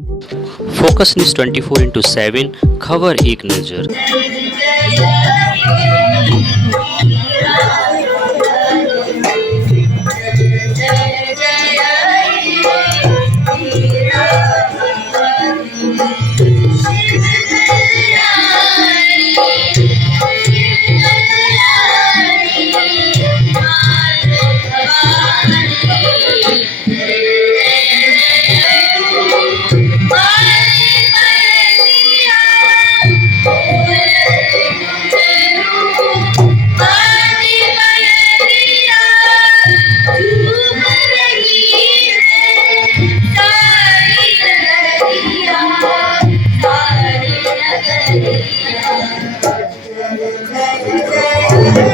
Focus news 24/7 खबर एक नज़र।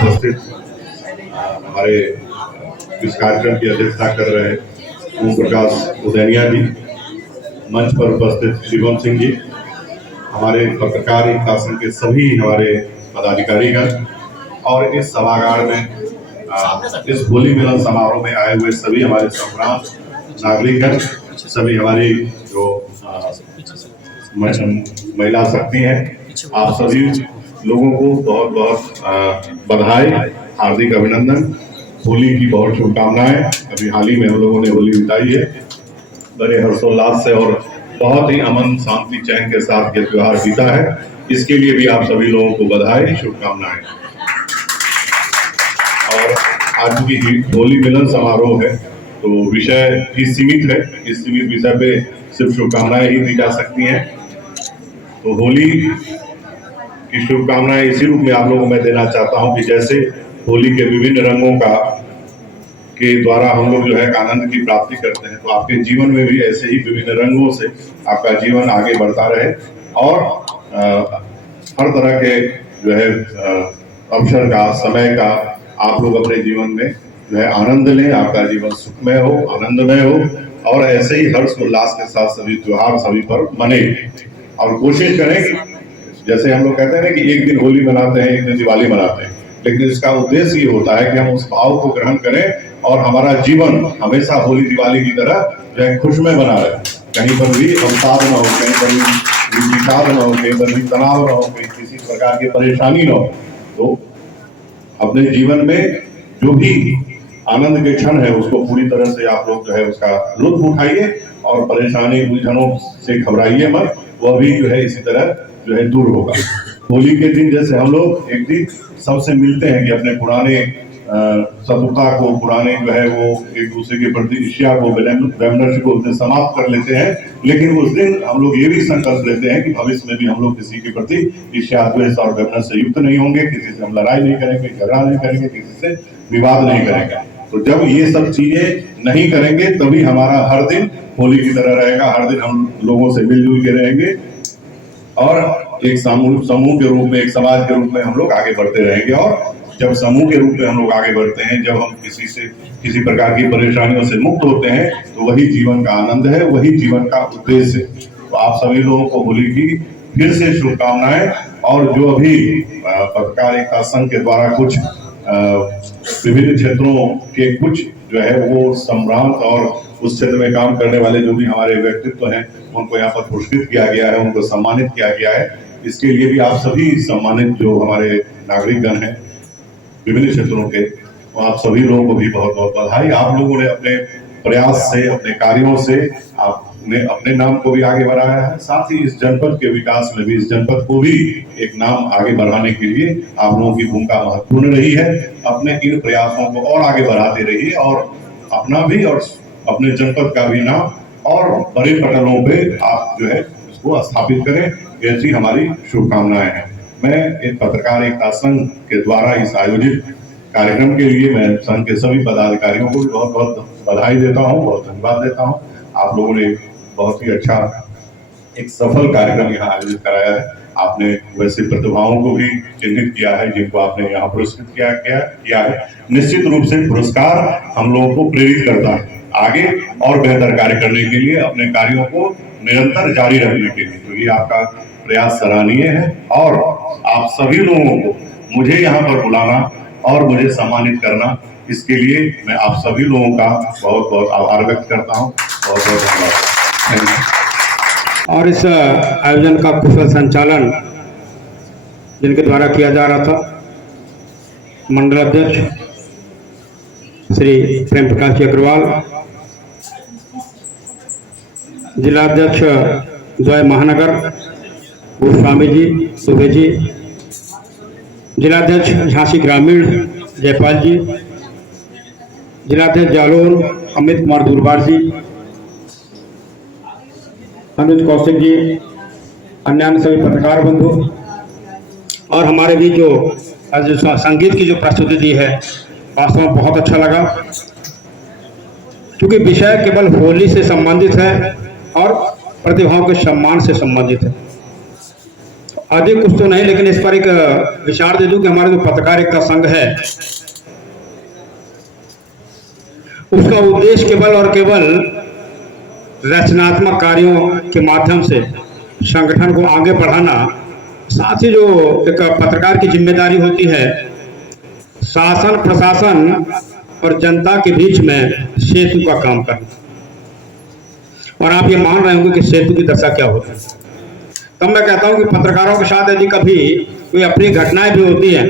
उपस्थित हमारे इस कार्यक्रम की अध्यक्षता कर रहे हैं ओम प्रकाश उदैनिया जी, मंच पर उपस्थित शिवम सिंह जी, हमारे पत्रकार एकता संघ के सभी हमारे पदाधिकारीगण और इस सभागार में इस होली मिलन समारोह में आए हुए सभी हमारे संग्राम नागरिकगण, सभी हमारी जो महिला शक्ति हैं, आप सभी लोगों को बहुत बहुत बधाई, हार्दिक अभिनंदन, होली की बहुत शुभकामनाएं। अभी हाल ही में हम लोगों ने होली बिताई है बड़े हर्षोल्लास से और बहुत ही अमन शांति चैन के साथ ये त्योहार बीता है। इसके लिए भी आप सभी लोगों को बधाई, शुभकामनाएं। और आज की होली मिलन समारोह है तो विषय ही सीमित है, इस सीमित विषय पे सिर्फ शुभकामनाएं ही दी जा सकती हैं। तो होली की शुभकामनाएं इसी रूप में आप लोगों को मैं देना चाहता हूं कि जैसे होली के विभिन्न रंगों के द्वारा हम लोग जो है आनंद की प्राप्ति करते हैं, तो आपके जीवन में भी ऐसे ही विभिन्न रंगों से आपका जीवन आगे बढ़ता रहे और हर तरह के जो है अवसर का, समय का आप लोग अपने जीवन में जो है आनंद लें, आपका जीवन सुखमय हो, आनंदमय हो और ऐसे ही हर्ष उल्लास के साथ सभी त्योहार सभी पर्व मने और कोशिश करें कि जैसे हम लोग कहते हैं ना कि एक दिन होली मनाते हैं, एक दिन दिवाली मनाते हैं, लेकिन इसका उद्देश्य ये होता है कि हम उस भाव को ग्रहण करें और हमारा जीवन हमेशा होली दिवाली की तरह जो है खुशमय बना रहे, कहीं पर भी अवसाद न हो, कहीं पर भी विषाद न हो, कहीं पर भी तनाव न हो, कहीं किसी प्रकार की परेशानी न हो। तो अपने जीवन में जो भी आनंद के क्षण है उसको पूरी तरह से आप लोग जो है उसका लुत्फ उठाइए और परेशानी उलझनों से घबराइए मत, वह भी जो है इसी तरह जो है दूर होगा। होली के दिन जैसे हम लोग एक दिन सबसे मिलते हैं कि अपने पुराने शत्रुता को, पुराने जो है वो एक दूसरे के प्रति ईर्ष्या को, वैमनस्य को उसमें समाप्त कर लेते हैं, लेकिन उस दिन हम लोग ये भी संकल्प लेते हैं कि भविष्य में भी हम लोग किसी के प्रति ईर्ष्या, द्वेष और वैमनस्य से युक्त नहीं होंगे, किसी से हम लड़ाई नहीं करेंगे, झगड़ा नहीं करेंगे, किसी से विवाद नहीं करेंगे। तो जब ये सब चीजें नहीं करेंगे तभी हमारा हर दिन होली की तरह रहेगा, हर दिन हम लोगों से मिलजुल के रहेंगे और एक समूह के रूप में, एक समाज के रूप में हम लोग आगे बढ़ते रहेंगे। और जब समूह के रूप में हम लोग आगे बढ़ते हैं, जब हम किसी प्रकार की परेशानियों से मुक्त होते हैं, तो वही जीवन का आनंद है, वही जीवन का उद्देश्य है। तो आप सभी लोगों को होली की फिर से शुभकामनाएं। और जो अभी पत्रकार एकता संघ के द्वारा कुछ विभिन्न क्षेत्रों के कुछ जो है वो सम्रांत और उस क्षेत्र में काम करने वाले जो भी हमारे व्यक्तित्व हैं उनको यहाँ पर पुरस्कृत किया गया है, उनको सम्मानित किया गया है। इसके लिए भी आप सभी सम्मानित जो हमारे नागरिकगण हैं विभिन्न क्षेत्रों के, तो आप सभी लोगों को भी बहुत बहुत बधाई। आप लोगों ने अपने प्रयास से, अपने कार्यों से आपने अपने नाम को भी आगे बढ़ाया है, साथ ही इस जनपद के विकास में भी, इस जनपद को भी एक नाम आगे बढ़ाने के लिए आप लोगों की भूमिका महत्वपूर्ण रही है। अपने इन प्रयासों को और आगे बढ़ाते रहिए और अपना भी और अपने जनपद का भी नाम और बड़े पटलों पे आप जो है इसको स्थापित करें, ऐसी हमारी शुभकामनाएं हैं। मैं एक पत्रकार एकता संघ के द्वारा इस आयोजित कार्यक्रम के लिए मैं संघ के सभी पदाधिकारियों को भी बहुत बहुत बधाई देता हूं, बहुत धन्यवाद देता हूं। आप लोगों ने बहुत ही अच्छा एक सफल कार्यक्रम यहाँ आयोजित कराया है। आपने वैसे प्रतिभाओं को भी चिन्हित किया है जिनको आपने यहाँ पुरस्कृत किया है। निश्चित रूप से पुरस्कार हम लोगों को प्रेरित करता है आगे और बेहतर कार्य करने के लिए, अपने कार्यों को निरंतर जारी रखने के लिए। तो ये आपका प्रयास सराहनीय है और आप सभी लोगों को मुझे यहाँ पर बुलाना और मुझे सम्मानित करना, इसके लिए मैं आप सभी लोगों का बहुत बहुत आभार व्यक्त करता हूँ। बहुत बहुत धन्यवाद। Thank you. और इस आयोजन का कुशल संचालन जिनके द्वारा किया जा रहा था, मंडल अध्यक्ष श्री प्रेम प्रकाश जी अग्रवाल, जिला अध्यक्ष द्वय महानगर गोस्वामी जी दुबे जी, जिलाध्यक्ष झांसी ग्रामीण जयपाल जी, जिलाध्यक्ष जालोर अमित कुमार दुर्बार जी, अनुज कौशिक जी, अन्य सभी पत्रकार बंधु, और हमारे भी जो आज संगीत की जो प्रस्तुति दी है वास्तव में बहुत अच्छा लगा, क्योंकि विषय केवल होली से संबंधित है और प्रतिभाओं के सम्मान से संबंधित है। अधिक कुछ तो नहीं, लेकिन इस पर एक विचार दे दूं कि हमारा जो पत्रकारिता संघ है उसका उद्देश्य केवल और केवल रचनात्मक कार्यों के माध्यम से संगठन को आगे बढ़ाना, साथ ही जो एक पत्रकार की जिम्मेदारी होती है शासन प्रशासन और जनता के बीच में सेतु का काम करना। और आप ये मान रहे होंगे कि सेतु की दशा क्या होती है। तब मैं कहता हूं कि पत्रकारों के साथ यदि कभी कोई अपनी घटनाएं भी होती हैं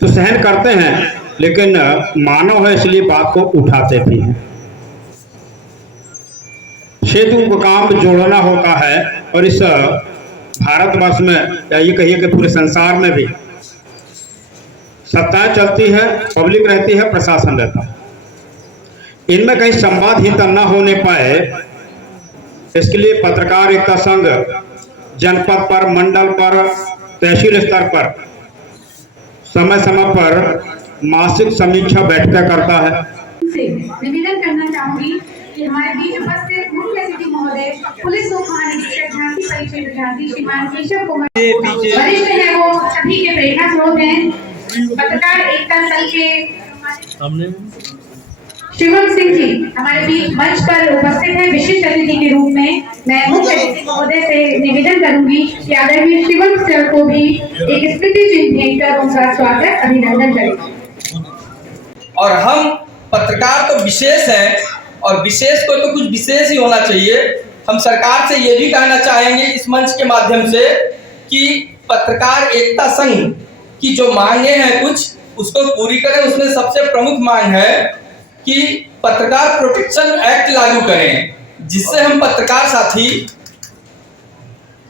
तो सहन करते हैं, लेकिन मानव है इसलिए बात को उठाते भी हैं। सेतु का काम जोड़ना होता है, और इस भारतवर्ष में या ये कहिए कि पूरे संसार में भी सत्ताएं चलती है, पब्लिक रहती है, प्रशासन रहता है। इनमें कहीं संवादहीनता न होने पाए, इसके लिए पत्रकार एकता संघ जनपद पर, मंडल पर, तहसील स्तर पर समय समय पर मासिक समीक्षा बैठकें करता है। निवेदन करना चाहूंगी कि हमारे बीच उपस्थित मुख्य अतिथि महोदय पुलिस उपमहानिरीक्षक झांसी परिचय विद्यार्थी श्रीमान केशव कुमार वरिष्ठ है, वो सभी के प्रेरणा स्रोत हैं। पत्रकार एकता संघ के शिवम सिंह जी हमारे बीच मंच पर उपस्थित है विशिष्ट अतिथि के रूप में। मैं मुख्य अतिथि महोदय से निवेदन करूंगी कि आदरणीय शिवम सर को भी एक स्मृति चिन्ह भेंट कर उनका स्वागत अभिनंदन करें। और हम पत्रकार तो विशेष हैं, और विशेष को तो कुछ विशेष ही होना चाहिए। हम सरकार से ये भी कहना चाहेंगे इस मंच के माध्यम से कि पत्रकार एकता संघ की जो मांगे हैं कुछ उसको पूरी करें। उसमें सबसे प्रमुख मांग है कि पत्रकार प्रोटेक्शन एक्ट लागू करें, जिससे हम पत्रकार साथी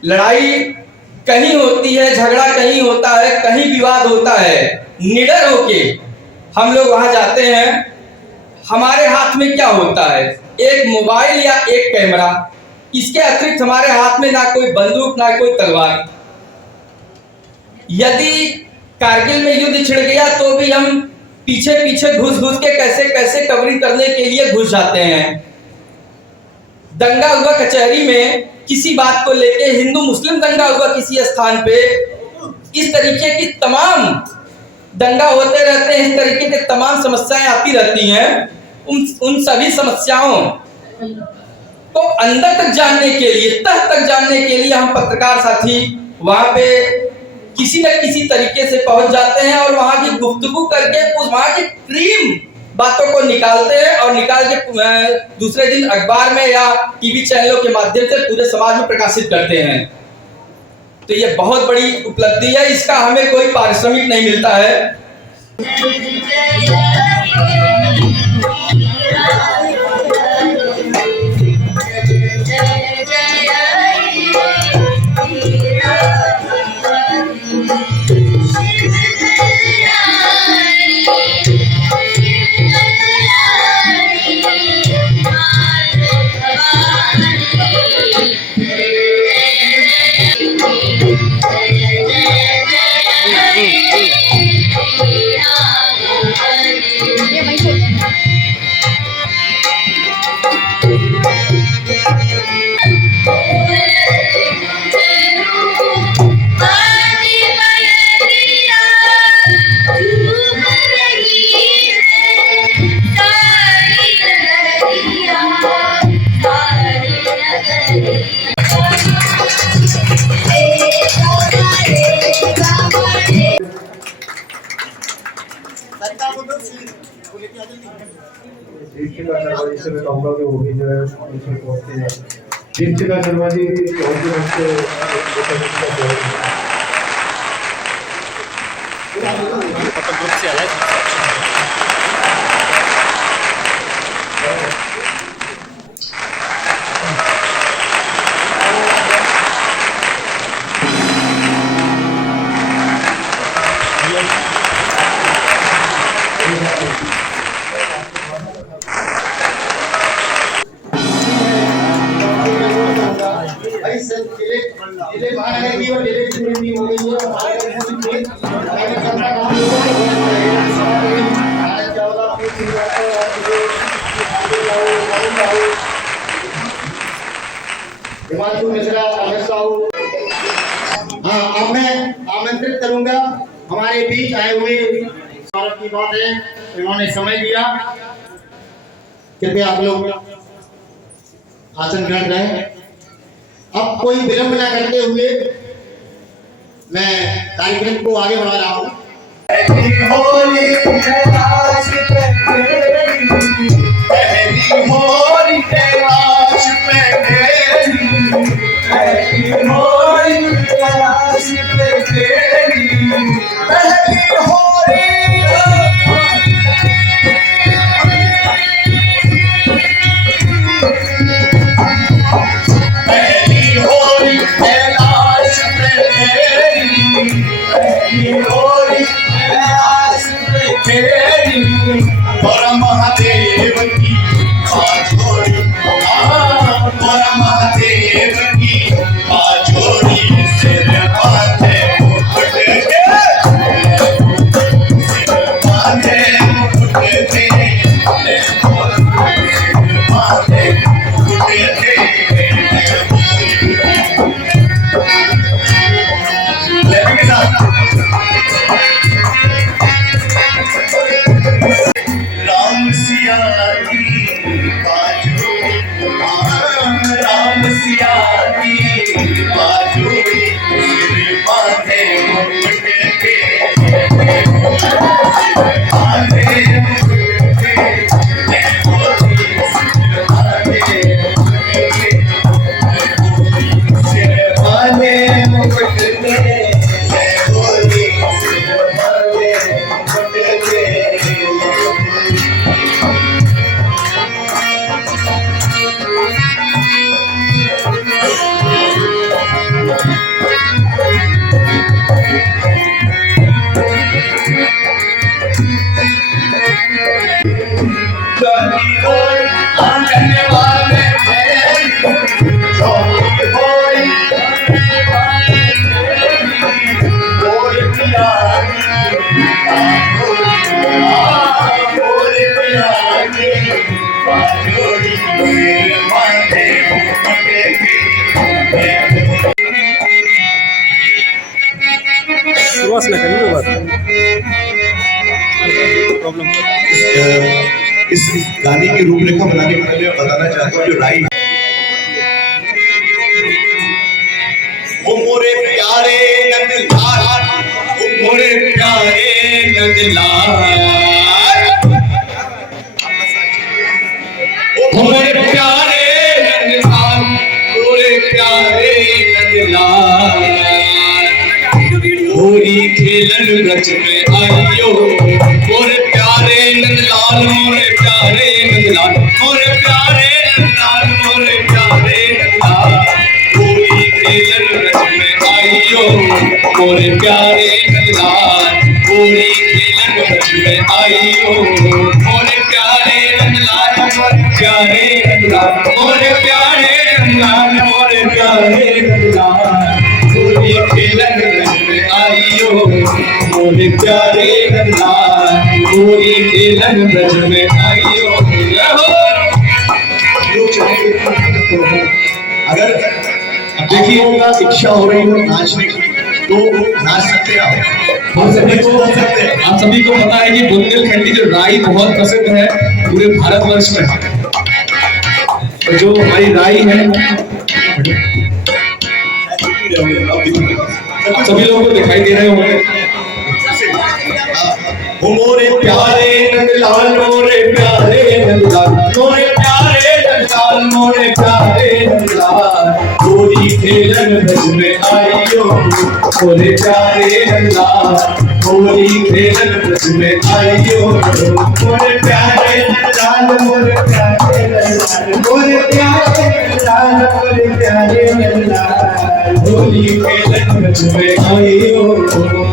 लड़ाई कहीं होती है, झगड़ा कहीं होता है, कहीं विवाद होता है, निडर होके हम लोग वहां जाते हैं। हमारे हाथ में क्या होता है? एक मोबाइल या एक कैमरा, इसके अतिरिक्त हमारे हाथ में ना कोई बंदूक ना कोई तलवार। यदि कारगिल में युद्ध छिड़ गया तो भी हम पीछे पीछे घुस घुस के कैसे कैसे कवरिंग करने के लिए घुस जाते हैं। दंगा हुआ कचहरी में किसी बात को लेके, हिंदू मुस्लिम दंगा हुआ किसी स्थान पे, इस तरीके की तमाम दंगा होते रहते हैं, इस तरीके की तमाम समस्याएं आती रहती हैं। उन सभी समस्याओं को अंदर तक जानने के लिए, तह तक जानने के लिए हम पत्रकार साथी वहां पे किसी न किसी तरीके से पहुंच जाते हैं और वहां की गुफ्तगू करके वहां की क्रीम बातों को निकालते हैं और निकाल के दूसरे दिन अखबार में या टीवी चैनलों के माध्यम से पूरे समाज में प्रकाशित करते हैं। तो ये बहुत बड़ी उपलब्धि है, इसका हमें कोई पारिश्रमिक नहीं मिलता है। मैं कहूँगा कि वो भी जो है पहुँचते हैं। दीक्षिता शर्मा जी बहुत ही आपसे जिले बाहर आएगी और जिले की मीटिंग हो गई है हमारे करना काम हिमांशु मिश्रा, अमित साहू। हाँ, अब मैं आमंत्रित करूंगा हमारे बीच आए हुए स्वागत की बात है, इन्होंने समय दिया। कृपया आप लोग आसन ग्रहण करें। अब कोई विलंब न करते हुए मैं कार्यक्रम को आगे बढ़ा रहा हूँ। महादेव की बाजोड़ी, महादेव की बाजोड़ी, सिर माथे मुकुट के, माथे मुकुट के, माथे मुकुट के, लेकिन के साथ राम सिया की बाजोड़ी, राम सिया की बाजोड़ी, सिर माथे मुकुट के, सिर माथे मुकुट के, जय बोली सिर माथे मुकुट के, सिर माथे मुकुट के, जय बोली सिर माथे मुकुट के। आंगन वाले इस गाने की रूपरेखा बनाने के पहले बताना चाहता हूँ जो राई वो मोरे प्यारे नंदलाल, वो मोरे प्यारे नंदलाल, वो मोरे प्यारे नंदलाल, मोरे प्यारे नंदलाल, होली खेलन रच में आइयो, मोरे प्यारे नंदलाल, मोरे प्यारे नंदलाल, मोरे प्यारे नंदलाल, मोरे प्यारे नंदलाल, होली खेलन रच में आइयो, मोरे प्यारे नंदलाल, होली खेलन रच में आइयो, मोरे प्यारे नंदलाल, मोरे प्यारे नंदलाल, मोरे प्यारे नंदलाल, मोरे प्यारे नंदलाल, होली खेलन रच में आइयो, मोरे प्यारे नंदलाल, होली खेलन रच में आइयो। अगर अब देखिए इच्छा हो रही हो नाचने की तो नाच सकते हैं आप। आप सभी को पता है कि बुंदेलखंडी जो राई बहुत प्रसिद्ध है पूरे भारतवर्ष में, और जो हमारी राई है सभी लोगों को दिखाई दे रहे होंगे। मोरे प्यारे नंदलाल, मोरे प्यारे नंदलाल, मोरे प्यारे नंदलाल, मोरे प्यारे प्यारे नंदलाल होली खेलन ब्रज में आइयो मोरे प्यारे नंदलाल होली खेलन ब्रज में आइयो मोरे प्यारे नंदलाल मोरे प्यारे नंदलाल मोरे प्यारे नंदलाल मोरे प्यारे नंदलाल होली खेलन ब्रज में आइयो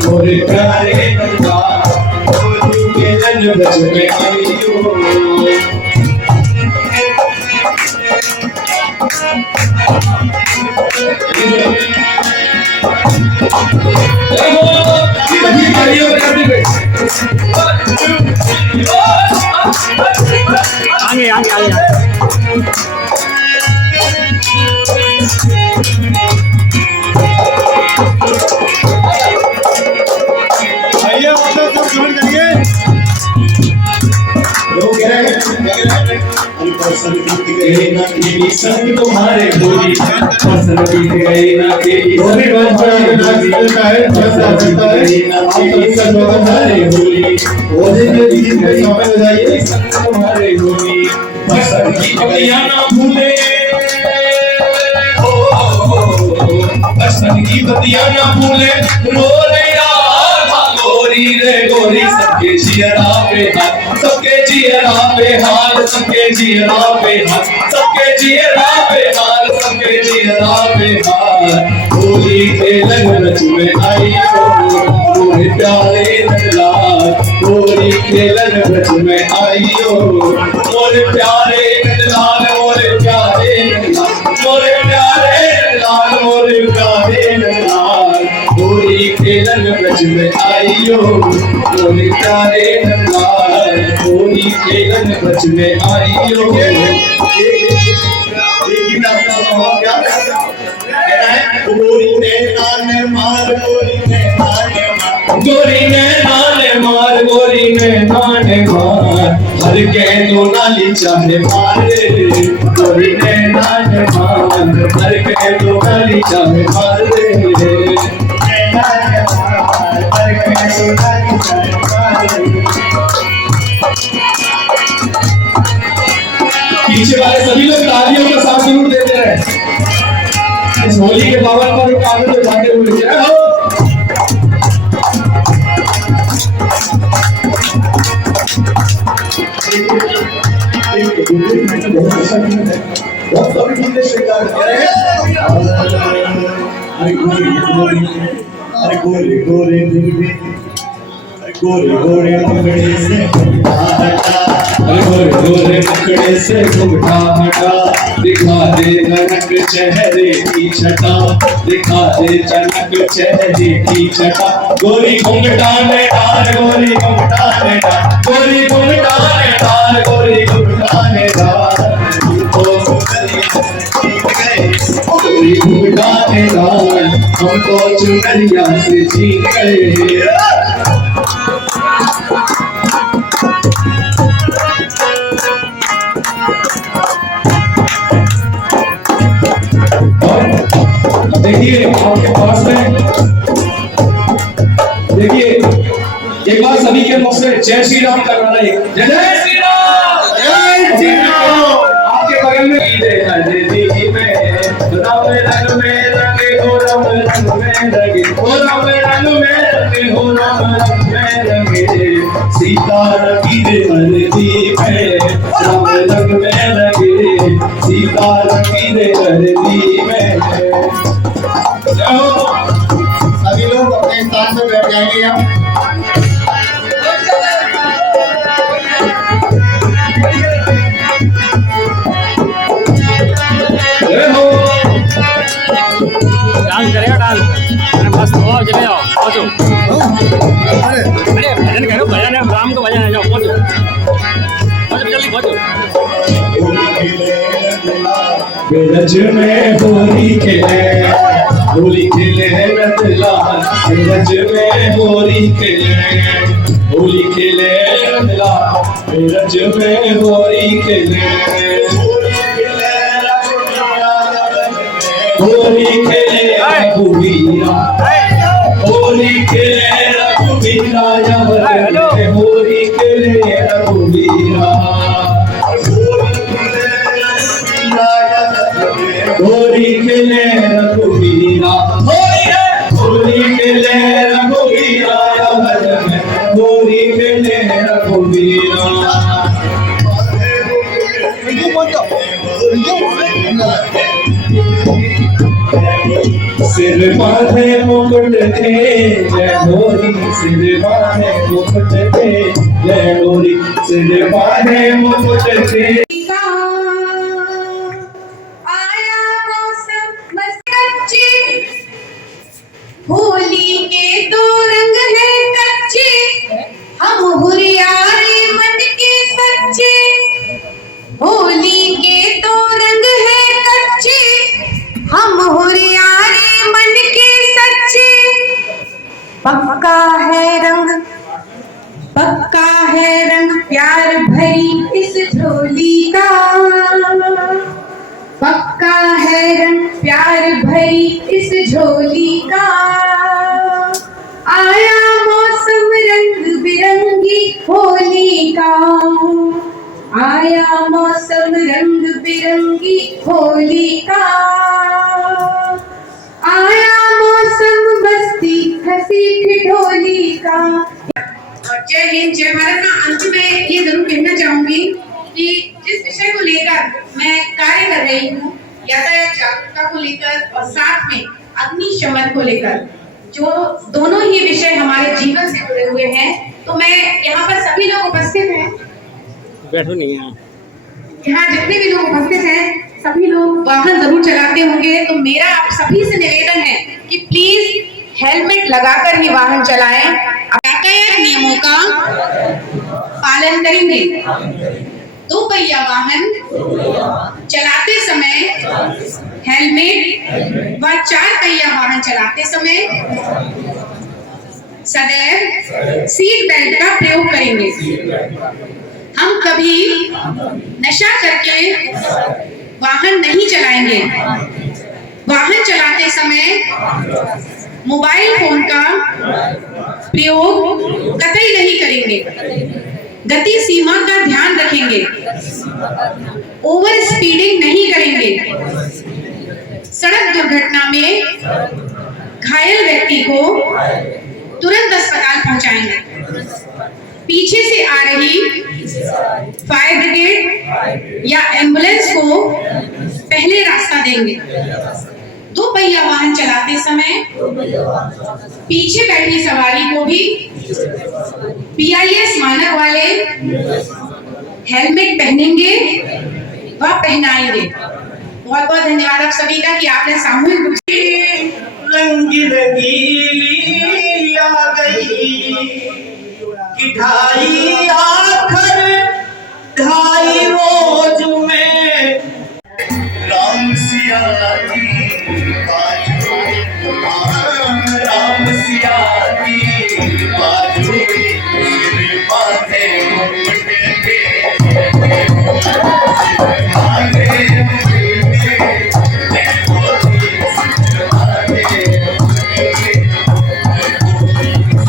मोरे प्यारे नंदलाल होली खेलन ब्रज में आइयो। आगे आगे आगे आइए सब कमेंट करिए। लोग कह रहे हैं संग तुम्हारे होली फसल बीत गई ना तेरी होली संग तुम्हारे होली फसल की पतियां ना भूले फसल की पतियां ना भूले रो रे यार गोरी रे गोरी सबके जियरा पे हाथ सबके जियरा पे हाथ सबके जियरा पे हाथ सबके जियरा पे हाथ सबके जियरा पे हाथ होली खेलन ब्रज में आइयो मोरे प्यारे नंदलाल होली खेलन ब्रज में आइयो मोरे प्यारे नंदलाल मोरे प्यारे नंदलाल मोरे प्यारे नंदलाल मोरे प्यारे नंदलाल होली खेलन ब्रज में आइयो मोरे प्यारे नंदलाल होली खेलन ब्रज में आइयो। गोरी ने नाने मार गोरी ने नाने मार गोरी ने नाने मार गोरी ने नाने मार हर के तो नाली चाहे मारे गोरी ने नाने मार हर के तो नाली चाहे मारे पीछे वाले सभी लोग तालियों का साथ जरूर देते रहे इस होली के पावन पर एक आनंद उठाते हुए अरे गोरे गोरे गोरे गोरे मुखड़े से गोरे गोरे मुखड़े से घुंघटा हटा दिखा दे जनक चेहरे की छटा दिखा दे जनक चेहरे की छटा गोरी घुंघटा ने डाल गोरी घुंघटा ने डाल गोरी घुंघटा ने डाल गोरी घुंघटा ने डाल गोरी घुंघटा ने डाल हम तो चुनरिया से जीत गए। देखिए आपके पास में देखिए एक बार सभी के मुख से जय श्री राम करवाना है जय श्री राम जय श्री राम। आपके बगल में राम रंग में रंगे हो राम रंग में रंगे हो राम रंग में रंगे हो राम रंग में रंगे सीता रंगी रे हरदी में राम रंग में रंगे सीता रंगी रे हरदी में। सभी लोग अपने स्थान पर बैठ जाएंगे। डांस करेगा डांस मस्त हो चले जाओ पहुंचो अरे भजन करो भजन है राम का भजन है जाओ पहुंचो जल्दी पहुंचो। ब्रज में होली खेले होली खेले नंदलाल ब्रज में होली खेले होली खेले नंदलाल ब्रज में होली खेले होली खेले रघुवीरा होली खेले रघुवीरा होली खेले रघुवीरा खेले रघुवीरा, होली है होली खेले रघुवीरा, होली खेले रघुवीरा। सिर बांधे मुकुट के जय होरी, सिर बांधे मुकुट के जय होरी, सिर बांधे मुकुट के। आया मौसम मस्त कच्चे, होली के दो रंग है कच्चे, हम हुरियारे मन के सच्चे। होली के दो रंग है कच्चे, हम हुरियारे मन के सच्चे। पक्का है रंग प्यार भरी इस झोली का, पक्का है रंग प्यार भरी इस झोली का। आया मौसम रंग बिरंगी होली का, आया मौसम रंग बिरंगी होली का। आया मौसम मस्ती हंसी ठिठोली का। जय हिंद जय भारत का अंत में ये जरूर कहना चाहूंगी कि जिस विषय को लेकर मैं कार्य कर रही हूँ, यातायात जागरूकता को लेकर और साथ में अग्निशमन को लेकर, जो दोनों ही विषय हमारे जीवन से जुड़े हुए हैं, तो मैं यहाँ पर सभी लोग उपस्थित हैं, बैठो नहीं है यहाँ जितने भी लोग उपस्थित हैं सभी लोग वाहन जरूर चलाते होंगे, तो मेरा आप सभी से निवेदन है कि प्लीज हेलमेट लगाकर ही वाहन चलाएं। यातायात नियमों का पालन करेंगे। दो पहिया वाहन चलाते समय हेलमेट व चार पहिया वाहन चलाते समय सदैव सीट बेल्ट का प्रयोग करेंगे। हम कभी नशा करके वाहन नहीं चलाएंगे। वाहन चलाते समय मोबाइल फोन का प्रयोग कतई नहीं करेंगे। गति सीमा का ध्यान रखेंगे। ओवर स्पीडिंग नहीं करेंगे। सड़क दुर्घटना में घायल व्यक्ति को तुरंत अस्पताल पहुंचाएंगे। पीछे से आ रही फायर ब्रिगेड या एम्बुलेंस को पहले रास्ता देंगे। दो पहिया वाहन चलाते समय पीछे बैठी सवारी को भी BIS मानक वाले हेलमेट पहनेंगे व पहनाएंगे। बहुत बहुत धन्यवाद आप सभी का कि आपने सामूहिक रूप से रंगी रंगीली आ गई कि ढाई आखर ढाई रोज में राम सिया की बाजू, राम सिया की बाजू सिर बांधे मुकुट के, बांधे मुकुट के,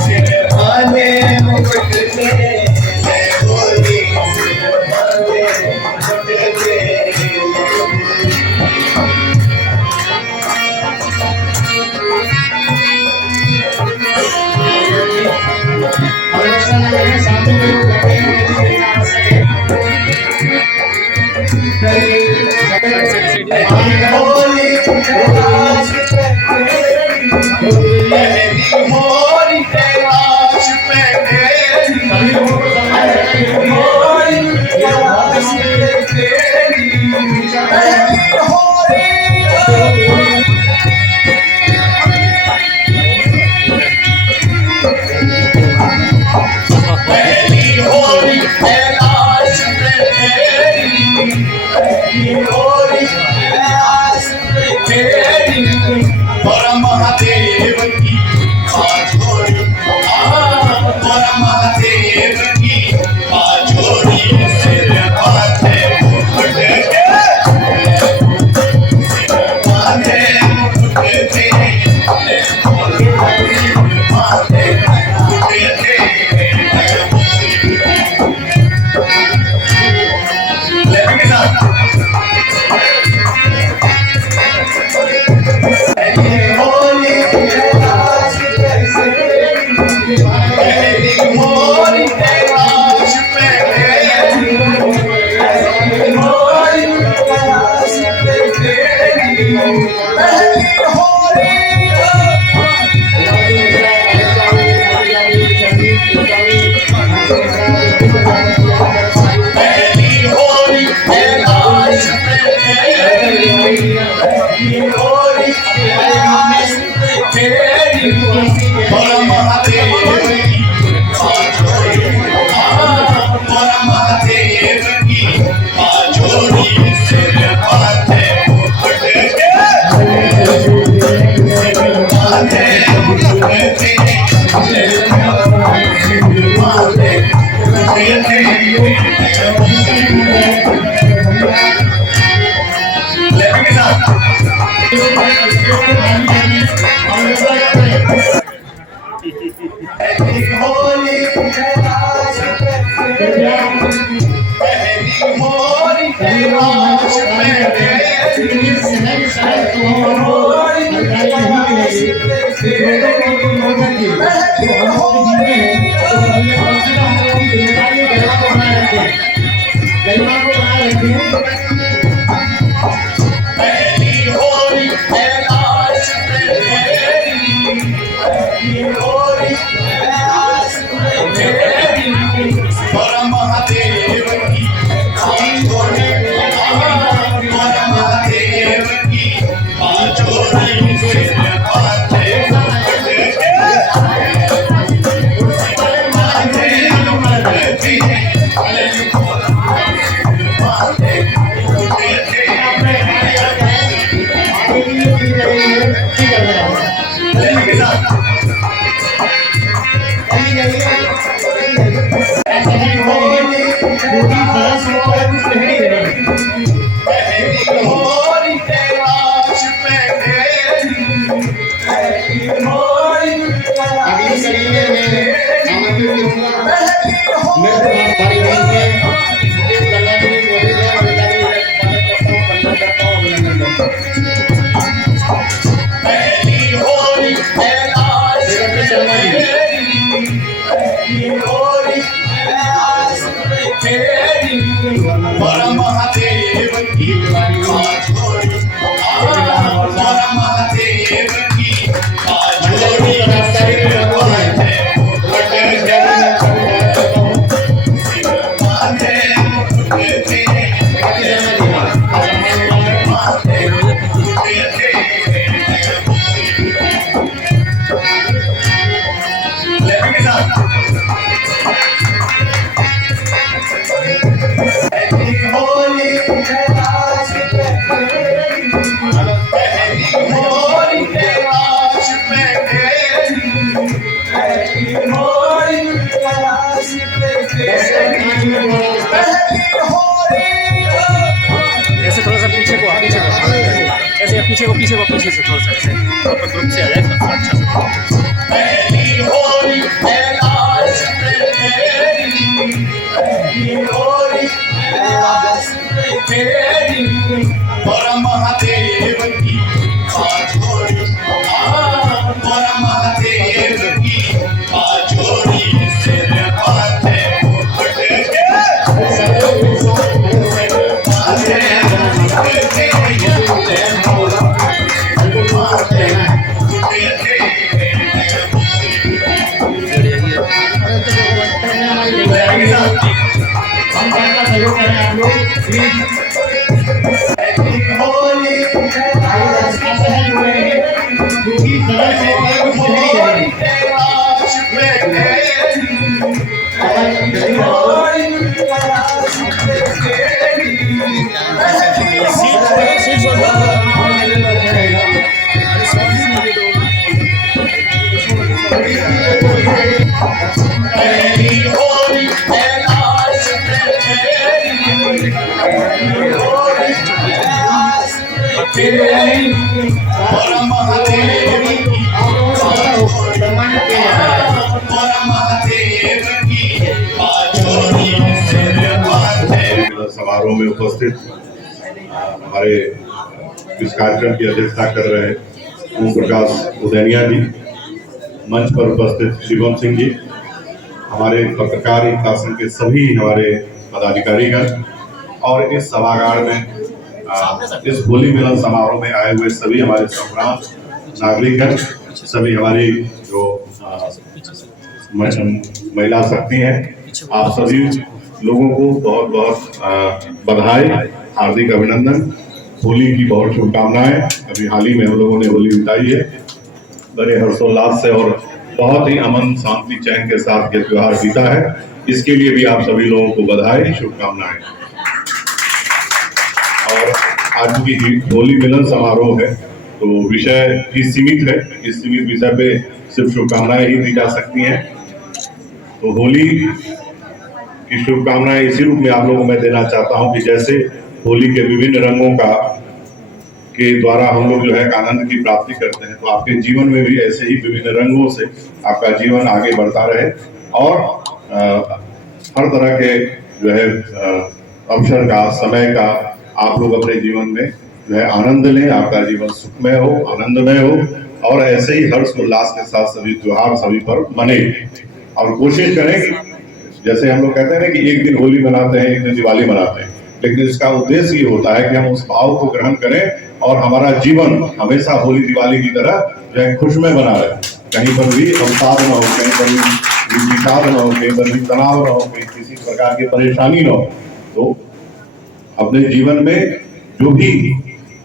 सिर बांधे मुकुट के, तेरी ऐसे थोड़ा सा पीछे को ऐसे पीछे से थोड़ा सा ऐसे ग्रुप से आ जाए तो अच्छा समारोह में उपस्थित हमारे इस कार्यक्रम की अध्यक्षता कर रहे ओम प्रकाश उदैनिया जी, मंच पर उपस्थित शिवम सिंह जी, हमारे पत्रकार एकता संघ के सभी हमारे पदाधिकारीगण और इस सभागार में इस होली मिलन समारोह में आए हुए सभी हमारे संग्राम नागरिक हैं, सभी हमारी जो महिला शक्ति हैं, आप सभी लोगों को बहुत बहुत बधाई, हार्दिक अभिनंदन, होली की बहुत शुभकामनाएं। अभी हाल ही में हम लोगों ने होली बिताई है बड़े हर्षोल्लास से और बहुत ही अमन शांति चैन के साथ ये त्योहार बीता है। इसके लिए भी आप सभी लोगों को बधाई, शुभकामनाएं। और आज की होली मिलन समारोह है तो विषय ही सीमित है, इस सीमित विषय पे सिर्फ शुभकामनाएं ही दी जा सकती हैं। तो होली की शुभकामनाएं इसी रूप में आप लोगों को मैं देना चाहता हूं कि जैसे होली के विभिन्न रंगों के द्वारा हम लोग जो है आनंद की प्राप्ति करते हैं, तो आपके जीवन में भी ऐसे ही विभिन्न रंगों से आपका जीवन आगे बढ़ता रहे और हर तरह के जो है अवसर का, समय का आप लोग अपने जीवन में जो है आनंद लें, आपका जीवन सुखमय हो, आनंदमय हो और ऐसे ही हर्ष उल्लास के साथ सभी त्योहार, सभी पर्व मने। और कोशिश करें कि जैसे हम लोग कहते हैं ना कि एक दिन होली मनाते हैं, एक दिन दिवाली मनाते हैं, लेकिन इसका उद्देश्य ये होता है कि हम उस भाव को ग्रहण करें और हमारा जीवन हमेशा होली दिवाली की तरह जो है खुशमय बना रहे, कहीं पर भी अवसाद न हो, कहीं पर भी विषाद न हो, कहीं पर भी तनाव न हो, कहीं किसी प्रकार की परेशानी न हो। तो अपने जीवन में जो भी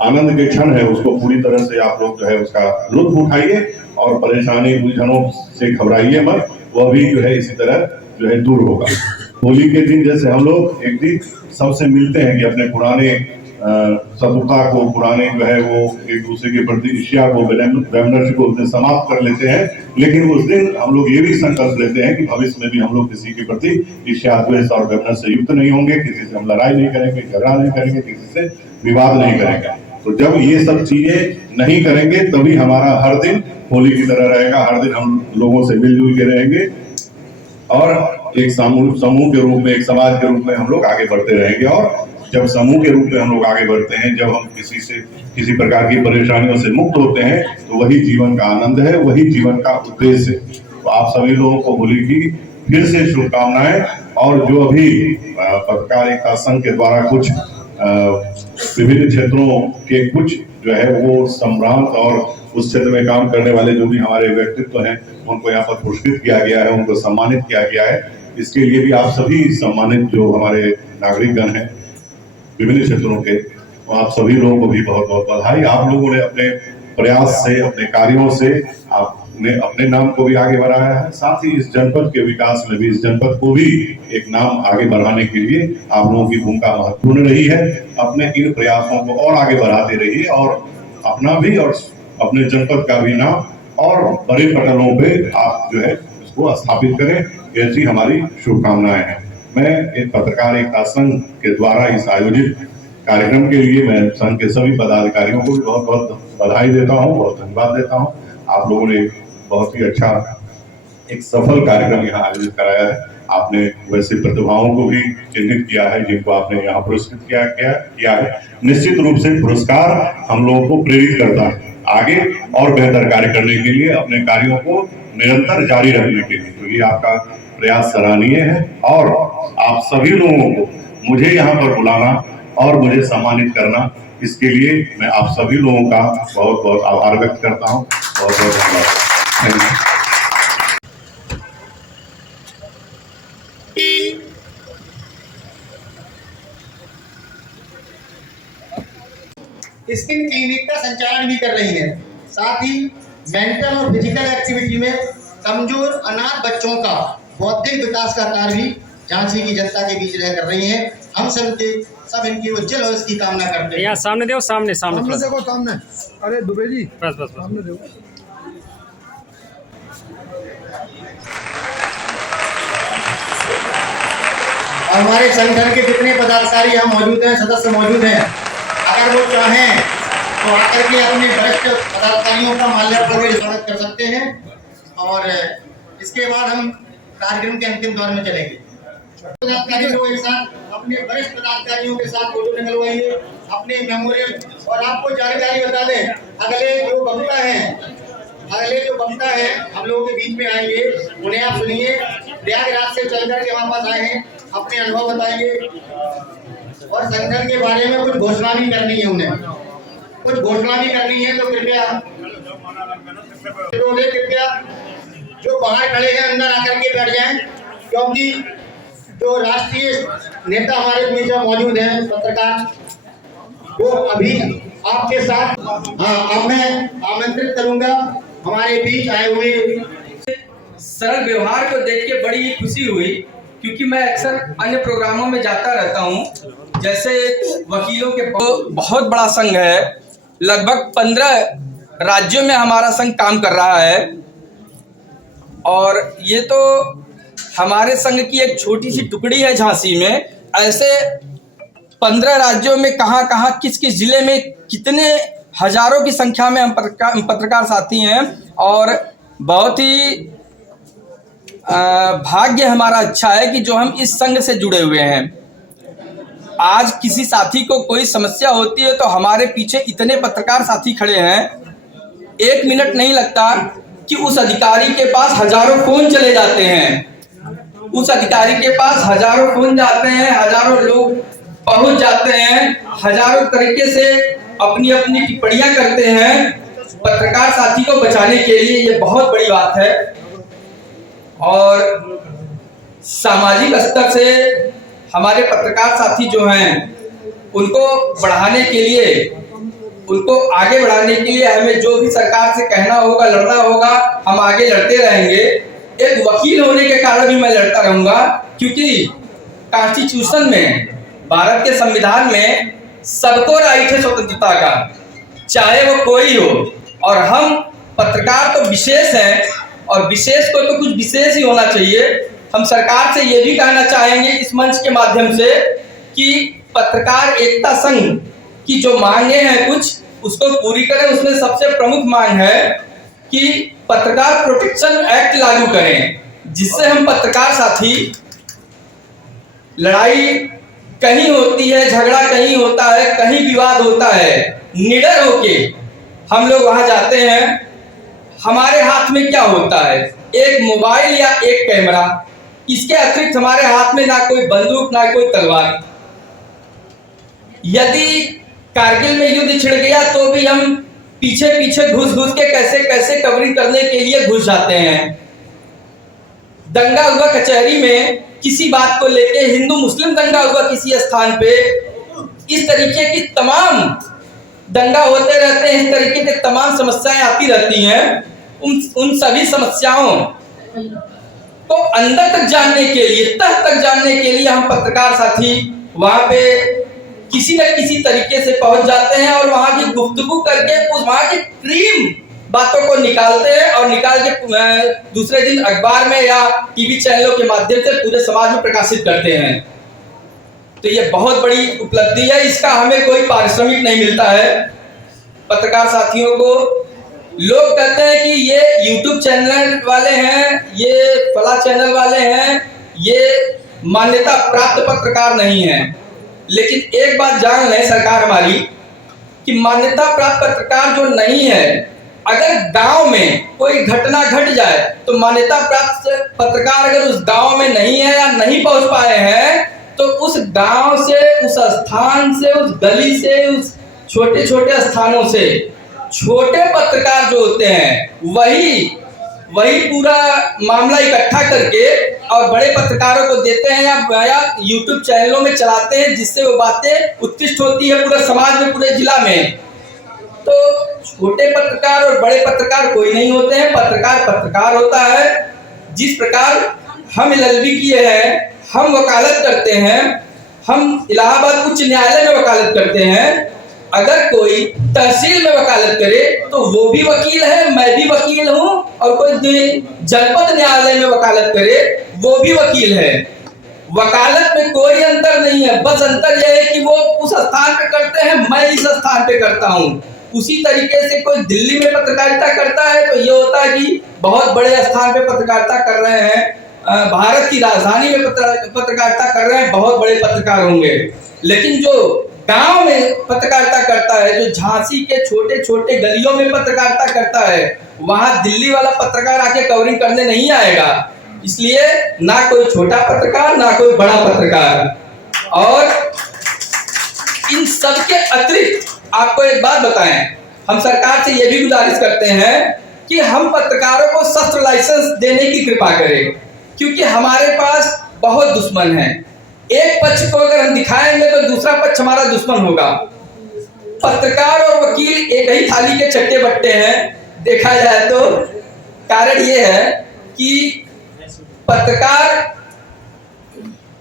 आनंद के क्षण है उसको पूरी तरह से आप लोग जो है उसका लुत्फ उठाइए और परेशानी उलझनों से घबराइए मत, वह भी जो है इसी तरह जो है दूर होगा। होली के दिन जैसे हम लोग एक दिन सबसे मिलते हैं कि अपने पुराने शत्रुता को, पुराने जो है वो एक दूसरे के प्रति ईर्ष्या को, वैमनस्य को उस दिन समाप्त कर लेते हैं, लेकिन उस दिन हम लोग ये भी संकल्प लेते हैं कि भविष्य में भी हम लोग किसी के प्रति ईर्ष्या, द्वेष और वैमनस्य से युक्त नहीं होंगे, किसी से हम लड़ाई नहीं करेंगे, झगड़ा नहीं करेंगे, किसी से विवाद नहीं करेंगे। तो जब ये सब चीजें नहीं करेंगे तभी हमारा हर दिन होली की तरह रहेगा, हर दिन हम लोगों से मिलजुल के रहेंगे और एक समूह के रूप में, एक समाज के रूप में हम लोग आगे बढ़ते रहेंगे। और जब समूह के रूप में हम लोग आगे बढ़ते हैं, जब हम किसी प्रकार की परेशानियों से मुक्त होते हैं, तो वही जीवन का आनंद है, वही जीवन का उद्देश्य है। तो आप सभी लोगों को होली की फिर से शुभकामनाएं। और जो अभी पत्रकारिता संघ के द्वारा कुछ विभिन्न क्षेत्रों के कुछ जो है वो सम्रांत और उस क्षेत्र में काम करने वाले जो भी हमारे व्यक्तित्व हैं उनको यहाँ पर पुरस्कृत किया गया है, उनको सम्मानित किया गया है। इसके लिए भी आप सभी सम्मानित जो हमारे नागरिकगण हैं विभिन्न क्षेत्रों के, तो आप सभी लोगों को भी बहुत बहुत बधाई। आप लोगों ने अपने प्रयास से, अपने कार्यों से आपने अपने नाम को भी आगे बढ़ाया है, साथ ही इस जनपद के विकास में भी, इस जनपद को भी एक नाम आगे बढ़ाने के लिए आप लोगों की भूमिका महत्वपूर्ण रही है। अपने इन प्रयासों को और आगे बढ़ाते रहिए और अपना भी और अपने जनपद का भी नाम और बड़े पटलों पे आप जो है इसको स्थापित करें, ऐसी हमारी शुभकामनाएं हैं। मैं एक पत्रकार एकता संघ के द्वारा इस आयोजित कार्यक्रम के लिए मैं संघ के सभी पदाधिकारियों को बहुत बहुत बधाई देता हूं, बहुत धन्यवाद देता हूं। आप लोगों ने बहुत ही अच्छा एक सफल कार्यक्रम यहाँ आयोजित कराया है। आपने वैसे प्रतिभाओं को भी चिन्हित किया है जिनको आपने यहाँ पुरस्कृत किया है। निश्चित रूप से पुरस्कार हम लोगों को प्रेरित करता है आगे और बेहतर कार्य करने के लिए, अपने कार्यों को निरंतर जारी रखने के लिए। तो ये आपका प्रयास सराहनीय है और आप सभी लोगों को मुझे यहाँ पर बुलाना और मुझे सम्मानित करना, इसके लिए मैं आप सभी लोगों का बहुत बहुत आभार व्यक्त करता हूँ। बहुत बहुत धन्यवाद। स्किन क्लिनिक का संचालन भी कर रही है। साथ ही मेंटल और फिजिकल एक्टिविटी में कमजोर अनाथ बच्चों का बौद्धिक विकास का कार्य भी झांसी की जनता के बीच रह कर रही है। हम सब इनकी उज्जवल भविष्य की कामना करते हैं। यहाँ सामने देखो, सामने देखो, सामने। अरे दुबे जी, बस सामने देखो। हमारे संगठन के जितने पदाधिकारी यहाँ मौजूद हैं, सदस्य मौजूद हैं, अगर वो चाहें तो आकर के अपने वरिष्ठ पदाधिकारियों का माल्यार्पण स्वागत कर सकते हैं और इसके बाद हम कार्यक्रम के अंतिम दौर में चलेंगे। पदाधिकारी लोग एक साथ अपने वरिष्ठ पदाधिकारियों के साथ फोटो निकलवाइए, अपने मेमोरियल। और आपको जानकारी बता दें, अगले जो वक्ता है हम लोगों के बीच में आएंगे, उन्हें आप सुनिए। प्रयागराज से चलकर के हमारे पास आए हैं, अपने अनुभव बताएंगे। और संगठन के बारे में कुछ घोषणा भी करनी है उन्हें, कुछ घोषणा भी करनी है। तो कृपया जो बाहर खड़े हैं अंदर आकर के बैठ जाएं, क्योंकि जो राष्ट्रीय नेता हमारे बीच में मौजूद हैं पत्रकार, वो अभी आपके साथ अब मैं आमंत्रित करूंगा हमारे बीच आए हुए। सरल व्यवहार को देख के बड़ी ही खुशी हुई, क्योंकि मैं अक्सर अन्य प्रोग्रामों में जाता रहता हूं। जैसे वकीलों के बहुत बड़ा संघ है, लगभग 15 राज्यों में हमारा संघ काम कर रहा है, और ये तो हमारे संघ की एक छोटी सी टुकड़ी है झांसी में। ऐसे 15 राज्यों में कहाँ किस किस जिले में कितने हजारों की संख्या में हम पत्रकार साथी हैं, और बहुत ही भाग्य हमारा अच्छा है कि जो हम इस संघ से जुड़े हुए हैं। आज किसी साथी को कोई समस्या होती है तो हमारे पीछे इतने पत्रकार साथी खड़े हैं, 1 मिनट नहीं लगता कि उस अधिकारी के पास हजारों फोन चले जाते हैं। उस अधिकारी के पास हजारों फोन जाते हैं, हजारों लोग पहुंच जाते हैं, हजारों तरीके से अपनी अपनी टिप्पणियां करते हैं पत्रकार साथी को बचाने के लिए। ये बहुत बड़ी बात है, और सामाजिक स्तर से हमारे पत्रकार साथी जो हैं उनको बढ़ाने के लिए, उनको आगे बढ़ाने के लिए हमें जो भी सरकार से कहना होगा, लड़ना होगा, हम आगे लड़ते रहेंगे। एक वकील होने के कारण भी मैं लड़ता रहूंगा, क्योंकि कॉन्स्टिट्यूशन में, भारत के संविधान में सबको राइट है स्वतंत्रता का, चाहे वो कोई हो। और हम पत्रकार तो विशेष हैं, और विशेष को तो कुछ विशेष ही होना चाहिए। हम सरकार से ये भी कहना चाहेंगे इस मंच के माध्यम से कि पत्रकार एकता संघ की जो मांगे हैं कुछ, उसको पूरी करें। उसमें सबसे प्रमुख मांग है कि पत्रकार प्रोटेक्शन एक्ट लागू करें, जिससे हम पत्रकार साथी, लड़ाई कहीं होती है, झगड़ा कहीं होता है, कहीं विवाद होता है, निडर होके हम लोग वहां जाते हैं। हमारे हाथ में क्या होता है? एक मोबाइल या एक कैमरा, इसके अतिरिक्त हमारे हाथ में ना कोई बंदूक, ना कोई तलवार। यदि कारगिल में युद्ध छिड़ गया तो भी हम पीछे पीछे घुस के कैसे कैसे कवरिंग करने के लिए घुस जाते हैं। दंगा हुआ कचहरी में किसी बात को लेके, हिंदू मुस्लिम दंगा हुआ किसी स्थान पे, इस तरीके की तमाम दंगा होते रहते हैं, इस तरीके की तमाम समस्याएं आती रहती हैं। उन सभी समस्याओं को अंदर तक जानने के लिए, तह तक जानने के लिए हम पत्रकार साथी वहां पे किसी न किसी तरीके से पहुंच जाते हैं, और वहां की गुफ्तगू करके वहां की क्रीम बातों को निकालते हैं, और निकाल के दूसरे दिन अखबार में या टीवी चैनलों के माध्यम से पूरे समाज में प्रकाशित करते हैं। तो ये बहुत बड़ी उपलब्धि है, इसका हमें कोई पारिश्रमिक नहीं मिलता है पत्रकार साथियों को। लोग कहते हैं कि ये YouTube चैनल वाले हैं, ये फला चैनल वाले हैं, ये मान्यता प्राप्त पत्रकार नहीं है। लेकिन एक बात जान लें सरकार हमारी, कि मान्यता प्राप्त पत्रकार जो नहीं है, अगर गांव में कोई घटना घट जाए तो मान्यता प्राप्त पत्रकार अगर उस गांव में नहीं है या नहीं पहुंच पाए हैं, तो उस गांव से, उस स्थान से, उस गली से, उस छोटे छोटे स्थानों से छोटे पत्रकार जो होते हैं वही पूरा मामला इकट्ठा करके और बड़े पत्रकारों को देते हैं या YouTube चैनलों में चलाते हैं, जिससे वो बातें उत्कृष्ट होती है पूरे समाज में, पूरे जिला में। तो छोटे पत्रकार और बड़े पत्रकार कोई नहीं होते हैं, पत्रकार होता है। जिस प्रकार हम LLB किए हैं, हम वकालत करते हैं, हम इलाहाबाद उच्च न्यायालय में वकालत करते हैं। अगर कोई तहसील में वकालत करे तो वो भी वकील है, मैं भी वकील हूँ, और कोई जनपद न्यायालय में वकालत करे वो भी वकील है। वकालत में कोई अंतर नहीं है, बस अंतर यह है कि वो उस स्थान पे करते हैं, मैं इस स्थान पे करता हूँ। उसी तरीके से कोई दिल्ली में पत्रकारिता करता है तो ये होता है कि बहुत बड़े स्थान पे पत्रकारिता कर रहे हैं, भारत की राजधानी में पत्रकारिता कर रहे हैं, बहुत बड़े पत्रकार होंगे। लेकिन जो गांव में पत्रकारिता करता है, जो झांसी के छोटे छोटे गलियों में पत्रकारिता करता है, वहां दिल्ली वाला पत्रकार आके कवरिंग करने नहीं आएगा। इसलिए ना कोई छोटा पत्रकार, ना कोई बड़ा पत्रकार। और इन सब के अतिरिक्त आपको एक बात बताएं, हम सरकार से यह भी गुजारिश करते हैं कि हम पत्रकारों को शस्त्र लाइसेंस देने की कृपा करें, क्योंकि हमारे पास बहुत दुश्मन हैं। एक पक्ष को अगर हम दिखाएंगे तो दूसरा पक्ष हमारा दुश्मन होगा। पत्रकार और वकील एक ही थाली के चट्टे बट्टे हैं देखा जाए तो। कारण ये है कि पत्रकार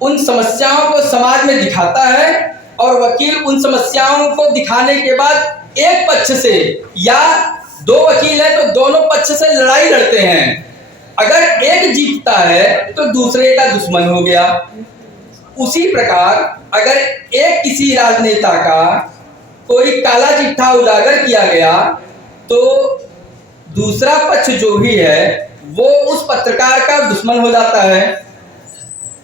उन समस्याओं को समाज में दिखाता है और वकील उन समस्याओं को दिखाने के बाद एक पक्ष से, या दो वकील हैं तो दोनों पक्ष से लड़ाई लड़ते हैं। अगर एक जीतता है तो दूसरे का दुश्मन हो गया। उसी प्रकार अगर एक किसी राजनेता का कोई काला चिट्ठा उजागर किया गया तो दूसरा पक्ष जो भी है वो उस पत्रकार का दुश्मन हो जाता है।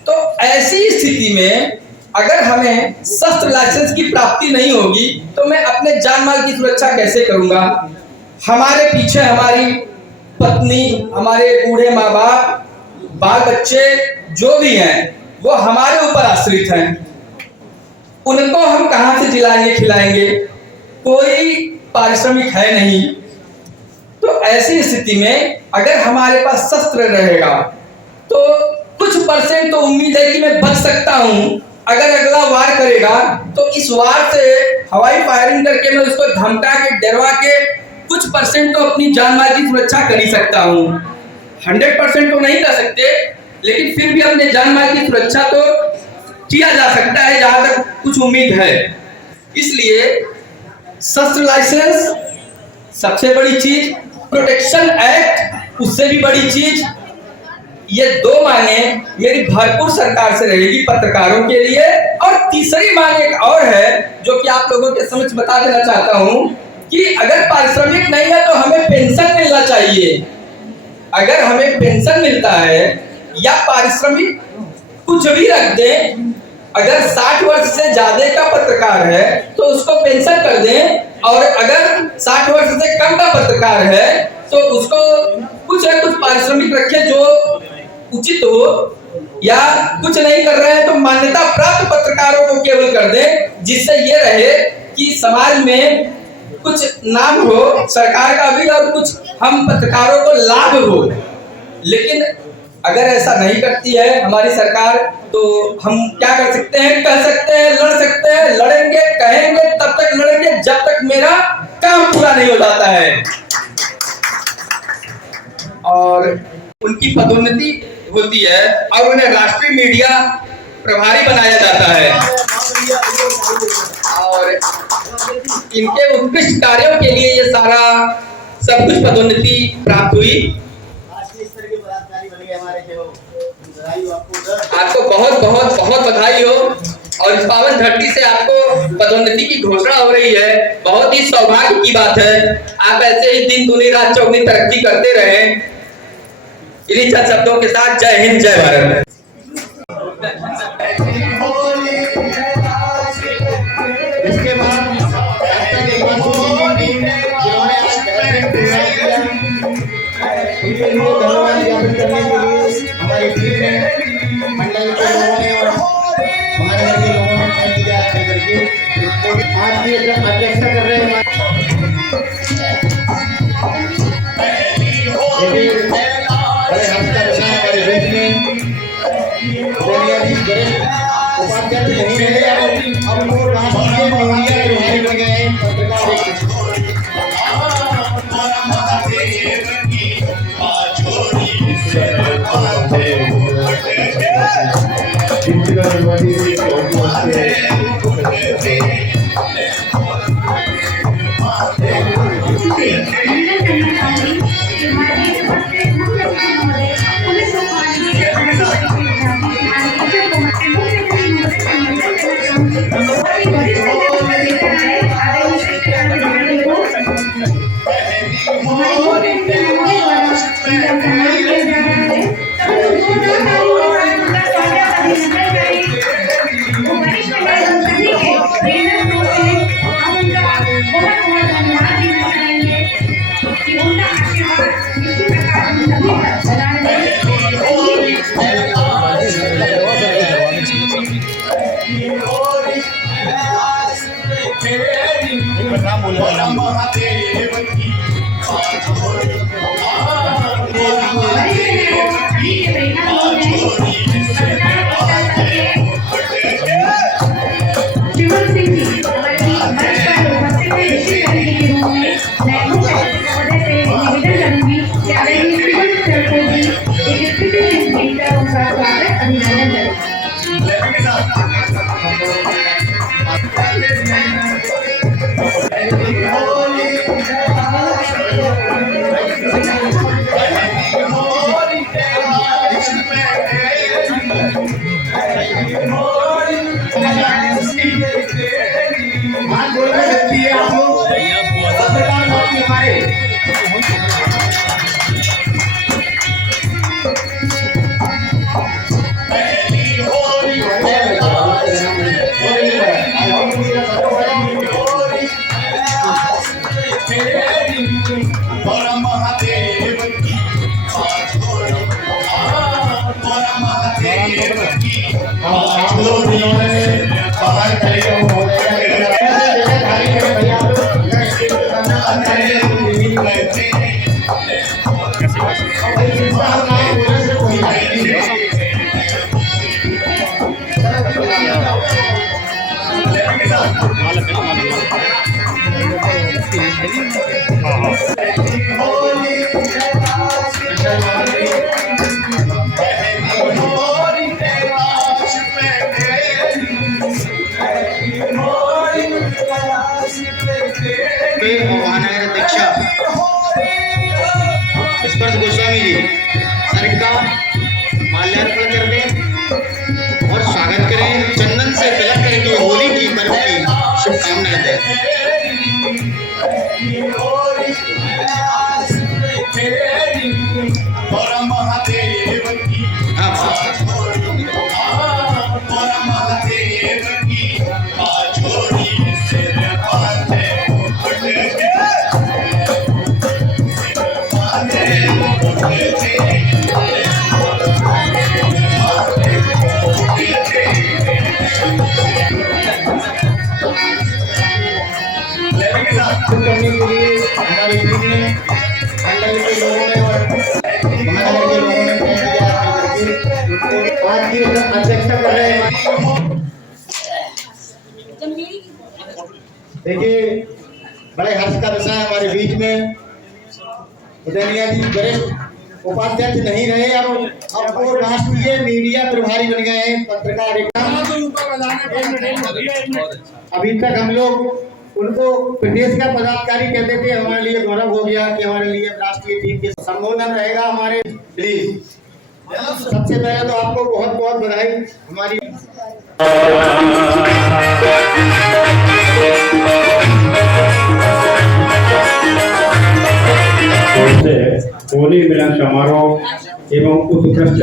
तो ऐसी स्थिति में अगर हमें शस्त्र लाइसेंस की प्राप्ति नहीं होगी तो मैं अपने जान माल की सुरक्षा कैसे करूंगा? हमारे पीछे हमारी पत्नी, हमारे बूढ़े माँ बाप, बाल बच्चे जो भी हैं वो हमारे ऊपर आश्रित हैं। उनको हम कहां से जिलाएंगे खिलाएंगे? कोई पारिश्रमिक है नहीं। तो ऐसी स्थिति में अगर हमारे पास शस्त्र रहेगा तो कुछ परसेंट तो उम्मीद है कि मैं बच सकता हूं। अगर अगला वार करेगा तो इस वार से हवाई फायरिंग करके मैं उसको धमका के, डरवा के कुछ परसेंट तो अपनी जान माल की सुरक्षा कर ही सकता हूं। 100% तो नहीं कर सकते, लेकिन फिर भी अपने जान माल की सुरक्षा तो किया जा सकता है जहां तक कुछ उम्मीद है। इसलिए शस्त्र लाइसेंस सबसे बड़ी चीज, प्रोटेक्शन एक्ट उससे भी बड़ी चीज। ये दो मांगे मेरी भरपूर सरकार से रहेगी पत्रकारों के लिए। और तीसरी मांग एक और है जो कि आप लोगों के समक्ष बता देना चाहता हूं कि अगर पारिश्रमिक नहीं है तो हमें पेंशन मिलना चाहिए। अगर हमें पेंशन मिलता है या पारिश्रमिक कुछ भी रख दें, अगर 60 वर्ष से ज्यादा का पत्रकार है तो उसको पेंशन कर दें, और अगर 60 वर्ष से कम का पत्रकार है तो उसको कुछ पारिश्रमिक रखें जो उचित हो, या कुछ नहीं कर रहे हैं तो मान्यता प्राप्त पत्रकारों को केवल कर दें, जिससे ये रहे कि समाज में कुछ नाम हो सरकार का भी और कुछ हम पत्रकारों को लाभ हो। लेकिन अगर ऐसा नहीं करती है हमारी सरकार तो हम क्या कर सकते हैं? कह सकते हैं, लड़ सकते हैं, लड़ेंगे, कहेंगे, तब तक लड़ेंगे जब तक मेरा काम पूरा नहीं हो जाता है। और उनकी पदोन्नति होती है और उन्हें राष्ट्रीय मीडिया प्रभारी बनाया जाता है, और इनके उत्कृष्ट कार्यों के लिए ये सारा सब कुछ पदोन्नति प्राप्त हुई। आपको बहुत बहुत बहुत बधाई हो, और इस पावन धरती से आपको पदोन्नति की घोषणा हो रही है। बहुत ही सौभाग्य की बात है। आप ऐसे ही दिन दूनी रात चौगुनी तरक्की करते रहें। इन्हीं चंद शब्दों के साथ जय हिंद, जय भारत। इसके बाद हमारी टीम ने, मंडल के लोगों ने और हमारे घर के लोगों ने इंतजार करके आज की अध्यक्षता कर रहे हैं। आप लोग जिन्होंने बाहर खड़े हो महानगर अध्यक्ष स्पर्श गोस्वामी जी सर का माल्यार्पण कर दें और स्वागत करें, चंदन से तिलक करके होली की पर्व की शुभकामनाएं दें। करने के लिए हमारी टीम ने मंडल के लोगों ने और महानगर के लोगों ने आज की अध्यक्षता कर रहे हैं। देखिए, बड़े हर्ष का विषय है हमारे बीच में उदयनिया जी वरिष्ठ उपाध्यक्ष नहीं रहे, अब वो राष्ट्रीय मीडिया प्रभारी बन गए हैं, पत्रकारिता। अभी तक हम लोग उनको प्रदेश का पदाधिकारी कहते थे, हमारे लिए गौरव हो गया कि हमारे लिए राष्ट्रीय टीम के संबोधन रहेगा हमारे। प्लीज सबसे पहले तो आपको बहुत बहुत बधाई। हमारी होली मिलन समारोह एवं उत्कृष्ट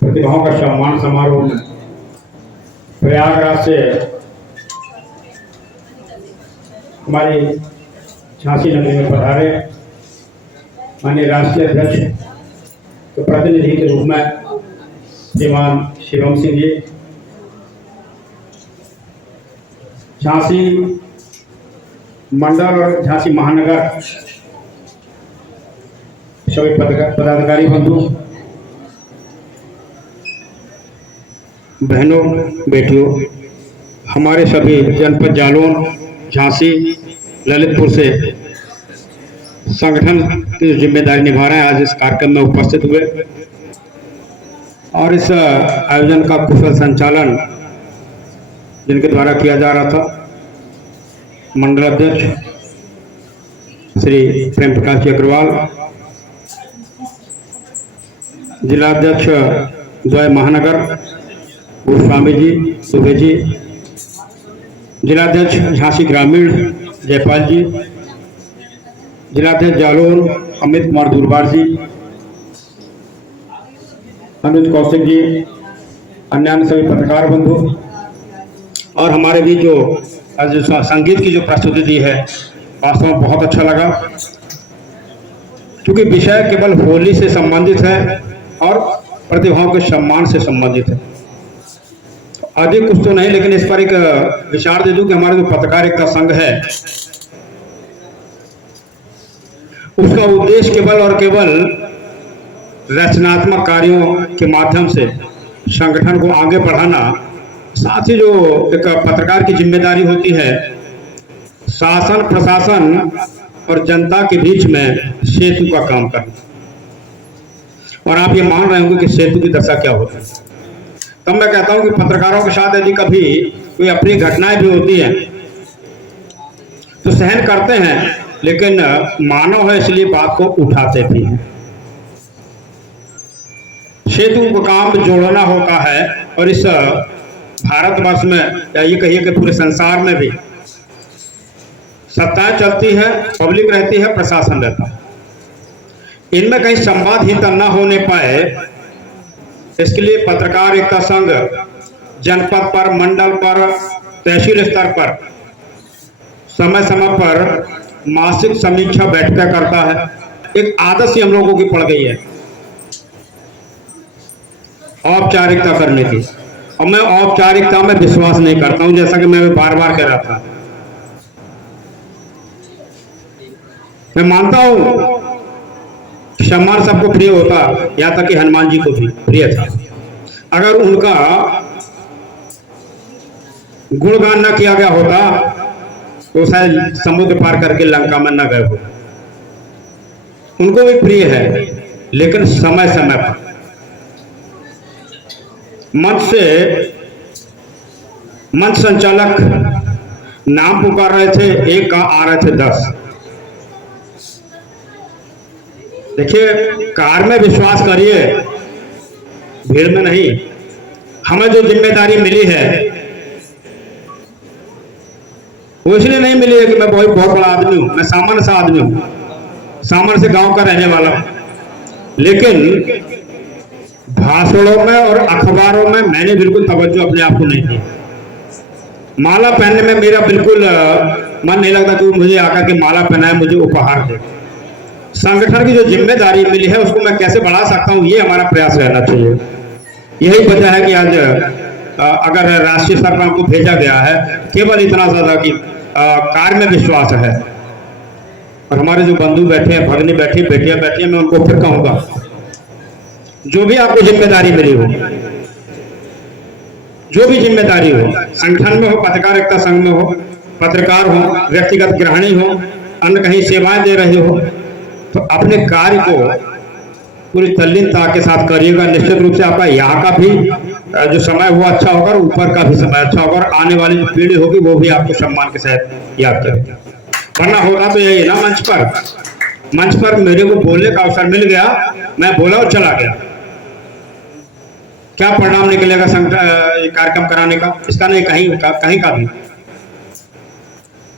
प्रतिभाओं का सम्मान समारोह प्रयागराज से हमारे झांसी नगरी में पधारे माननीय राष्ट्रीय अध्यक्ष के प्रतिनिधि के रूप में श्रीमान शिवम सिंह जी, झांसी मंडल और झांसी महानगर सभी पदाधिकारी बंधु, बहनों, बेटियों, हमारे सभी जनपद जालौन, झांसी, ललितपुर से संगठन की जिम्मेदारी निभा रहे हैं, आज इस कार्यक्रम में उपस्थित हुए और इस आयोजन का कुशल संचालन जिनके द्वारा किया जा रहा था, मंडल अध्यक्ष श्री प्रेम प्रकाश जी अग्रवाल, जिलाध्यक्ष द्वय महानगर गोस्वामी जी, दुबे जी, जिलाध्यक्ष झांसी ग्रामीण जयपाल जी, जिलाध्यक्ष जालौन अमित कुमार दुर्बार जी, अनुज कौशिक जी, अन्य सभी पत्रकार बंधु और हमारे भी जो आज संगीत की जो प्रस्तुति दी है, वास्तव में बहुत अच्छा लगा, क्योंकि विषय केवल होली से संबंधित है और प्रतिभाओं के सम्मान से संबंधित है। अधिक कुछ तो नहीं, लेकिन इस पर एक विचार दे दूं कि हमारे जो पत्रकारिता संघ है उसका उद्देश्य केवल और केवल रचनात्मक कार्यों के माध्यम से संगठन को आगे बढ़ाना, साथ ही जो एक पत्रकार की जिम्मेदारी होती है शासन प्रशासन और जनता के बीच में सेतु का काम करना। और आप ये मान रहे होंगे कि सेतु की दशा क्या होती है, तब मैं कहता हूं कि पत्रकारों के साथ यदि कभी कोई अपनी घटनाएं भी होती हैं तो सहन करते हैं, लेकिन मानव है इसलिए बात को उठाते भी हैं। सेतु का काम जोड़ना होता है और इस भारतवर्ष में या ये कहिए कि पूरे संसार में भी सत्ताएं चलती है, पब्लिक रहती है, प्रशासन रहता है। इनमें कहीं संवादहीनता न होने पाए, इसके लिए पत्रकार एकता संघ जनपद पर, मंडल पर, तहसील स्तर पर समय समय पर मासिक समीक्षा बैठकें करता है। एक आदत सी हम लोगों की पड़ गई है औपचारिकता करने की, और मैं औपचारिकता में विश्वास नहीं करता हूं, जैसा कि मैं बार बार कह रहा था। मैं मानता हूं सम्मान सबको प्रिय होता, यहां तक कि हनुमान जी को भी प्रिय था। अगर उनका गुणगान न किया गया होता तो शायद समुद्र पार करके लंका में न गए होते। उनको भी प्रिय है, लेकिन समय समय पर मंच संचालक नाम पुकार रहे थे, एक का आ रहे थे 10। देखिए, कार में विश्वास करिए, भीड़ में नहीं। हमें जो जिम्मेदारी मिली है वो इसलिए नहीं मिली है कि मैं बहुत बड़ा आदमी हूं। मैं सामान्य सा आदमी हूं, सामान्य से गांव का रहने वाला हूं, लेकिन भाषणों में और अखबारों में मैंने बिल्कुल तवज्जो अपने आप को नहीं दी। माला पहनने में मेरा बिल्कुल मन नहीं लगता कि मुझे आकर के माला पहनाए, मुझे उपहार दे। संगठन की जो जिम्मेदारी मिली है उसको मैं कैसे बढ़ा सकता हूं, ये हमारा प्रयास रहना चाहिए। यही वजह है कि आज अगर राष्ट्रीय स्तर पर हमको भेजा गया है, केवल इतना ज्यादा कि कार्य में विश्वास है। और हमारे जो बंधु बैठे हैं, भगनी बैठी, बेटियां बैठी हैं, मैं उनको फिर कहूंगा, जो भी आपको जिम्मेदारी मिली हो, जो भी जिम्मेदारी हो, संगठन में हो, पत्रकार एकता संघ में हो, पत्रकार हो, व्यक्तिगत गृहिणी हो, अन्य कहीं सेवाएं दे रहे हो, तो अपने कार्य को पूरी तल्लीनता के साथ करिएगा। निश्चित रूप से आपका यहाँ का भी जो समय हुआ अच्छा होगा, और ऊपर का भी समय अच्छा होगा, और आने वाली जो पीढ़ी होगी वो भी आपको सम्मान के साथ याद करेगी। वरना होगा तो यही ना, मंच पर मेरे को बोलने का अवसर मिल गया, मैं बोला और चला गया, क्या परिणाम निकलेगा कार्यक्रम कराने का? इसका नहीं, कहीं का भी।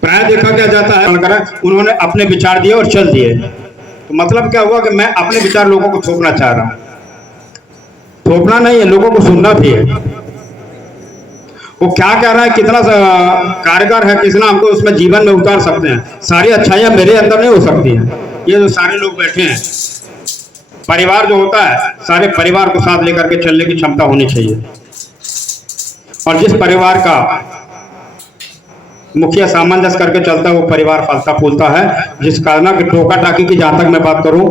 प्राय देखा क्या जाता है, उन्होंने अपने विचार दिए और चल दिए, तो मतलब क्या हुआ कि मैं अपने विचार लोगों को थोपना चाह रहा हूं। थोपना नहीं है, लोगों को सुनना भी है। वो क्या कह रहा है, कितना कारगर है, कितना हमको उसमें जीवन में उतार सकते हैं। सारी अच्छाइयां मेरे अंदर नहीं हो सकती हैं। ये जो सारे लोग बैठे हैं, परिवार जो होता है, सारे परिवार को साथ लेकर के चलने की क्षमता होनी चाहिए। और जिस परिवार का मुखिया सामंजस्य करके चलता है, वो परिवार फलता फूलता है। जिस कारण की टोका टाकी की जहां तक मैं बात करूं,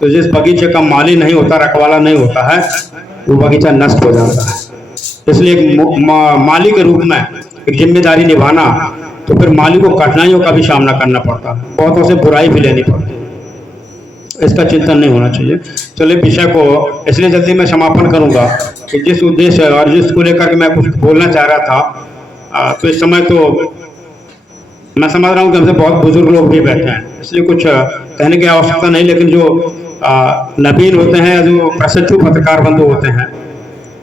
तो जिस बगीचे का माली नहीं होता, रखवाला नहीं होता है, वो बगीचा नष्ट हो जाता है। इसलिए एक माली के रूप में एक जिम्मेदारी निभाना, तो फिर माली को कठिनाइयों का भी सामना करना पड़ता है, बहुतों से बुराई भी लेनी पड़ती है। इसका चिंतन नहीं होना चाहिए। चलिए, विषय को इसलिए जल्दी मैं समापन करूंगा कि जिस उद्देश्य और जिसको लेकर के मैं कुछ बोलना चाह रहा था, तो इस समय तो मैं समझ रहा हूँ कि हमसे बहुत बुजुर्ग लोग भी बैठे हैं, इसलिए कुछ कहने की आवश्यकता नहीं। लेकिन जो नवीन होते हैं, जो प्रशिक्षु पत्रकार बंधु होते हैं,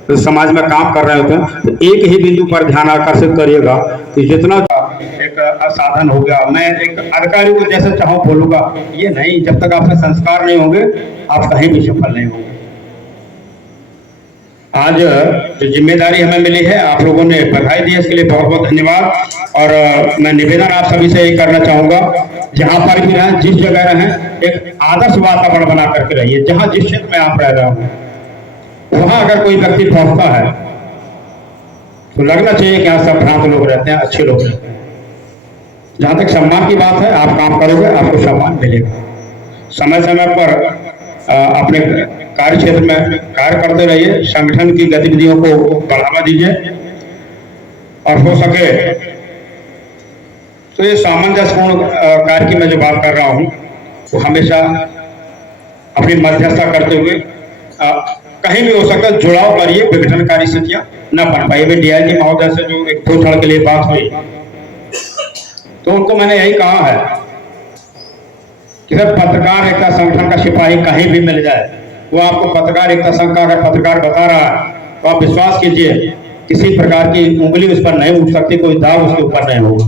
तो समाज में काम कर रहे होते हैं, तो एक ही बिंदु पर ध्यान आकर्षित करिएगा कि जितना एक असाधन हो गया, मैं एक अधिकारी को जैसे चाहूँ बोलूंगा, ये नहीं। जब तक आपके संस्कार नहीं होंगे, आप कहीं भी सफल नहीं होंगे। आज जो जिम्मेदारी हमें मिली है, आप लोगों ने बधाई दी, इसके लिए बहुत बहुत धन्यवाद। और मैं निवेदन आप सभी से यही करना चाहूंगा, जहां पर भी रहें, जिस जगह रहें, एक आदर्श वातावरण बना करके रहिए। जहां जिस क्षेत्र में आप रह रहे हो, वहां अगर कोई व्यक्ति पहुंचता है तो लगना चाहिए कि यहाँ सब भ्रांत लोग रहते हैं, अच्छे लोग रहते हैं। जहां तक सम्मान की बात है, आप काम करोगे, आपको सम्मान मिलेगा। समय समय पर अपने कार्य क्षेत्र में कार्य करते रहिए, संगठन की गतिविधियों को बढ़ावा दीजिए, और हो सके तो ये सामंजस्यपूर्ण कार्य की मैं जो बात कर रहा हूं, वो हमेशा अपनी मध्यस्थता करते हुए कहीं भी हो सकता है जुड़ाव करिए। विघटनकारी स्थितियां न बन पाई। डीआईजी महोदय से जो एक दो क्षण के लिए बात हुई, तो उनको मैंने यही कहा है कि जब पत्रकार एकता संगठन का सिपाही कहीं भी मिल जाए, वो आपको पत्रकार एकता संघ का अगर पत्रकार बता रहा है, तो आप विश्वास कीजिए, किसी प्रकार की उंगली उस पर नहीं उठ सकती, कोई दाव उसके ऊपर नहीं होगा।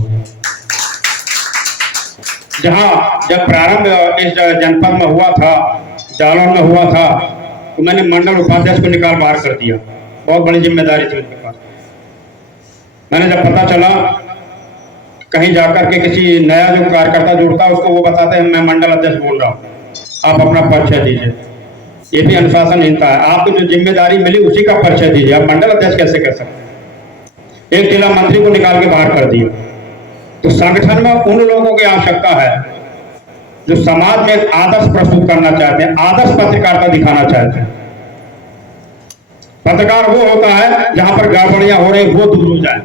जहां जब प्रारंभ इस जनपद में हुआ था, जालौन में हुआ था, तो मैंने मंडल उपाध्यक्ष को निकाल बाहर कर दिया। बहुत बड़ी जिम्मेदारी थी उनके पास। मैंने जब पता चला, कहीं जाकर के किसी नया जो कार्यकर्ता जुड़ता है उसको वो बताते हैं मैं मंडल अध्यक्ष बोल रहा हूँ, आप अपना परिचय दीजिए। ये भी अनुशासनहीनता है। आपको जो जिम्मेदारी मिली उसी का परिचय दीजिए। आप मंडल अध्यक्ष कैसे कर सकते हैं? एक जिला मंत्री को निकाल के बाहर कर दिया। तो संगठन में उन लोगों की आवश्यकता है जो समाज में एक आदर्श प्रस्तुत करना चाहते हैं, आदर्श पत्रकारिता दिखाना चाहते हैं। पत्रकार वो होता है जहां पर गड़बड़ियां हो रही वो दूर हो जाए।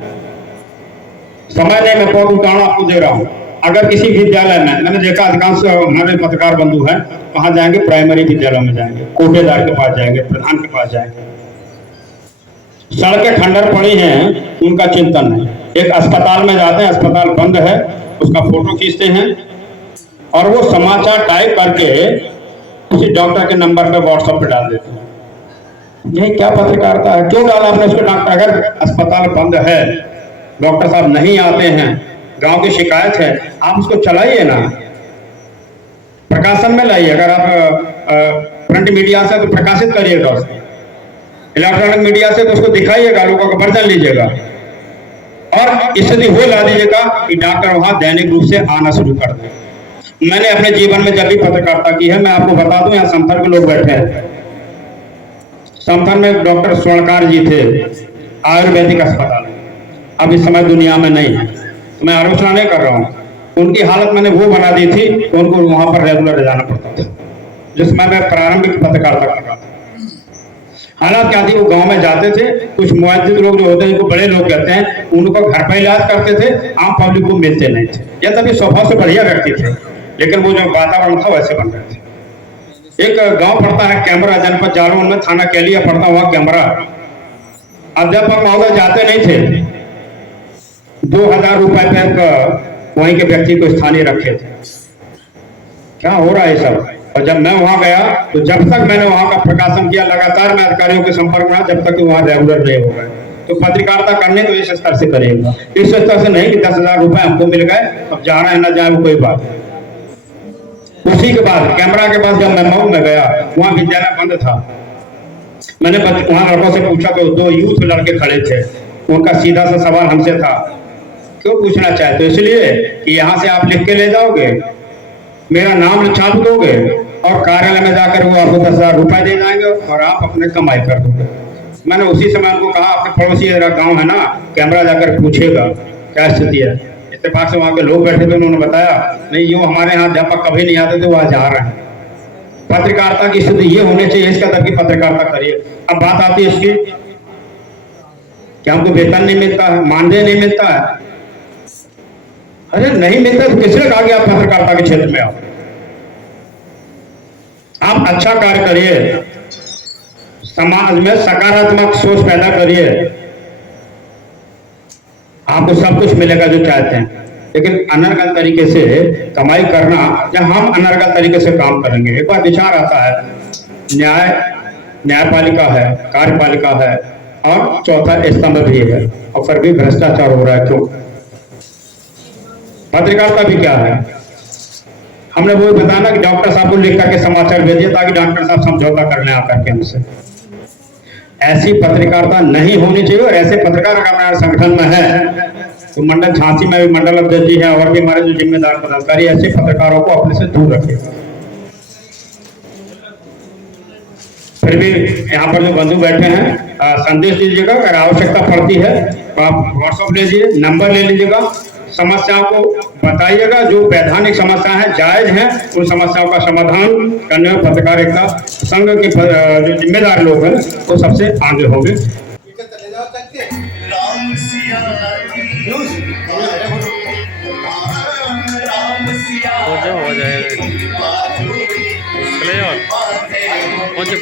समय नहीं, मैं बहुत उदाहरण आपको दे रहा हूं। अगर किसी विद्यालय में, मैंने देखा अधिकांश हमारे पत्रकार बंधु हैं, कहाँ जाएंगे? प्राइमरी विद्यालय में जाएंगे, कोटेदार के पास जाएंगे, प्रधान के पास जाएंगे। सड़कें खंडर पड़ी हैं, उनका चिंतन नहीं। एक अस्पताल में जाते हैं, अस्पताल बंद है, उसका फोटो खींचते हैं और वो समाचार टाइप करके किसी डॉक्टर के नंबर पे व्हाट्सएप पे डाल देते हैं। यह क्या पत्रकारिता है? क्यों डाला आपने उसको? डॉक्टर, अगर अस्पताल बंद है, डॉक्टर साहब नहीं आते हैं, गांव की शिकायत है, आप उसको चलाइए ना, प्रकाशन में लाइए। अगर आप प्रिंट मीडिया से तो प्रकाशित करिएगा उसको, इलेक्ट्रॉनिक मीडिया से तो उसको दिखाइएगा, लोगों का वर्जन लीजिएगा और स्थिति वो ला दीजिएगा कि डॉक्टर वहां दैनिक रूप से आना शुरू कर दें। मैंने अपने जीवन में जब भी पत्रकारिता की है, मैं आपको बता दूं, यहाँ समथर के लोग बैठे हैं। समथर में डॉक्टर स्वर्णकार जी थे, आयुर्वेदिक अस्पताल, अब इस समय दुनिया में नहीं है, तो मैं आलोचना नहीं कर रहा हूँ। उनकी हालत मैंने वो बना दी थी कि उनको वहां पर रेगुलर जाना पड़ता था, जिसमें मैं प्रारंभिक पत्रकारिता कर रहा था। हालात क्या थी? वो गांव में जाते थे, कुछ मुआजिद लोग जो होते हैं, जिनको बड़े लोग कहते हैं, उनको घर पर इलाज करते थे, आम पब्लिक को मिलते नहीं थे। या तभी स्वभाव से बढ़िया व्यक्ति थे, लेकिन वो जो वातावरण था वैसे बन रहे थे। एक गांव पड़ता है कैमरा, जनपद जालौन में, थाना कैलिया पड़ता हुआ कैमरा। अध्यापक महोदय जाते नहीं थे, 2000 रुपए पे वहीं के व्यक्ति को स्थानीय रखे थे। क्या हो रहा है सब? और जब मैं वहां गया तो जब तक मैंने वहां का प्रकाशन किया, लगातार मैं अधिकारियों के संपर्क में, जब तक वहां रेगुलर नहीं हो गए। तो पत्रकारिता करने तो इस स्तर से करेगा, इस स्तर से नहीं कि 10,000 रुपए हमको मिल गए, अब जाना है ना जाए वो कोई बात। उसी के बाद कैमरा के पास जब मैं मऊ में गया, वहां विद्यालय बंद था। मैंने वहां लड़कों से पूछा तो 2 यूथ लड़के खड़े थे। उनका सीधा सा सवाल हमसे था, क्यों पूछना चाहते? इसलिए कि यहाँ से आप लिख के ले जाओगे, मेरा नाम छाप दोगे और कार्यालय में जाकर वो आपको 10,000 रुपए दे जाएंगे और आप अपने कमाई कर दोगे। मैंने उसी समय उनको कहा, अपने पड़ोसी गांव है ना, कैमरा जाकर पूछेगा क्या स्थिति है। इत्तेफाक से वहां के लोग बैठे थे, उन्होंने बताया नहीं, यो हमारे यहाँ अध्यापक कभी नहीं आते थे, वो आज आ रहे हैं। पत्रकारिता की स्थिति ये होनी चाहिए, इसका तक की पत्रकारिता करिए। अब बात आती है इसकी कि हमको वेतन नहीं मिलता है, मानदेय नहीं मिलता है। अरे नहीं मिलता तो किसने कहा कि आप पत्रकारिता के क्षेत्र में आओ? आप अच्छा कार्य करिए, समाज में सकारात्मक सोच पैदा करिए, आपको सब कुछ मिलेगा जो चाहते हैं। लेकिन अनर्गल तरीके से कमाई करना, या हम अनर्गल तरीके से काम करेंगे। एक बार विचार आता है, न्यायपालिका है, कार्यपालिका है और चौथा स्तंभ भी है, और फिर भी भ्रष्टाचार हो रहा है। क्यों? पत्रकारिता भी क्या है? हमने वो बताया कि डॉक्टर साहब को लिख करके समाचार भेजिए ताकि डॉक्टर साहब समझौता कर लें आकर के हमसे। ऐसी पत्रकारिता नहीं होनी चाहिए। और ऐसे पत्रकार अगर हमारे संगठन में है तो मंडल झांसी में भी मंडल अध्यक्ष जी है और भी हमारे जो जिम्मेदार पदाधिकारी, ऐसे पत्रकारों को अपने से दूर रखें। फिर भी यहाँ पर जो बंधु बैठे हैं, संदेश दीजिएगा। अगर आवश्यकता पड़ती है तो आप व्हाट्सएप ले लीजिए, नंबर ले लीजिएगा, समस्याओं को बताइएगा। जो वैधानिक समस्या है, जायज हैं, उन समस्याओं का समाधान करने में पत्रकारिता संघ के जो जिम्मेदार लोग हैं वो सबसे आगे होंगे। हो जाएगा, चले जाओ, पहुंचे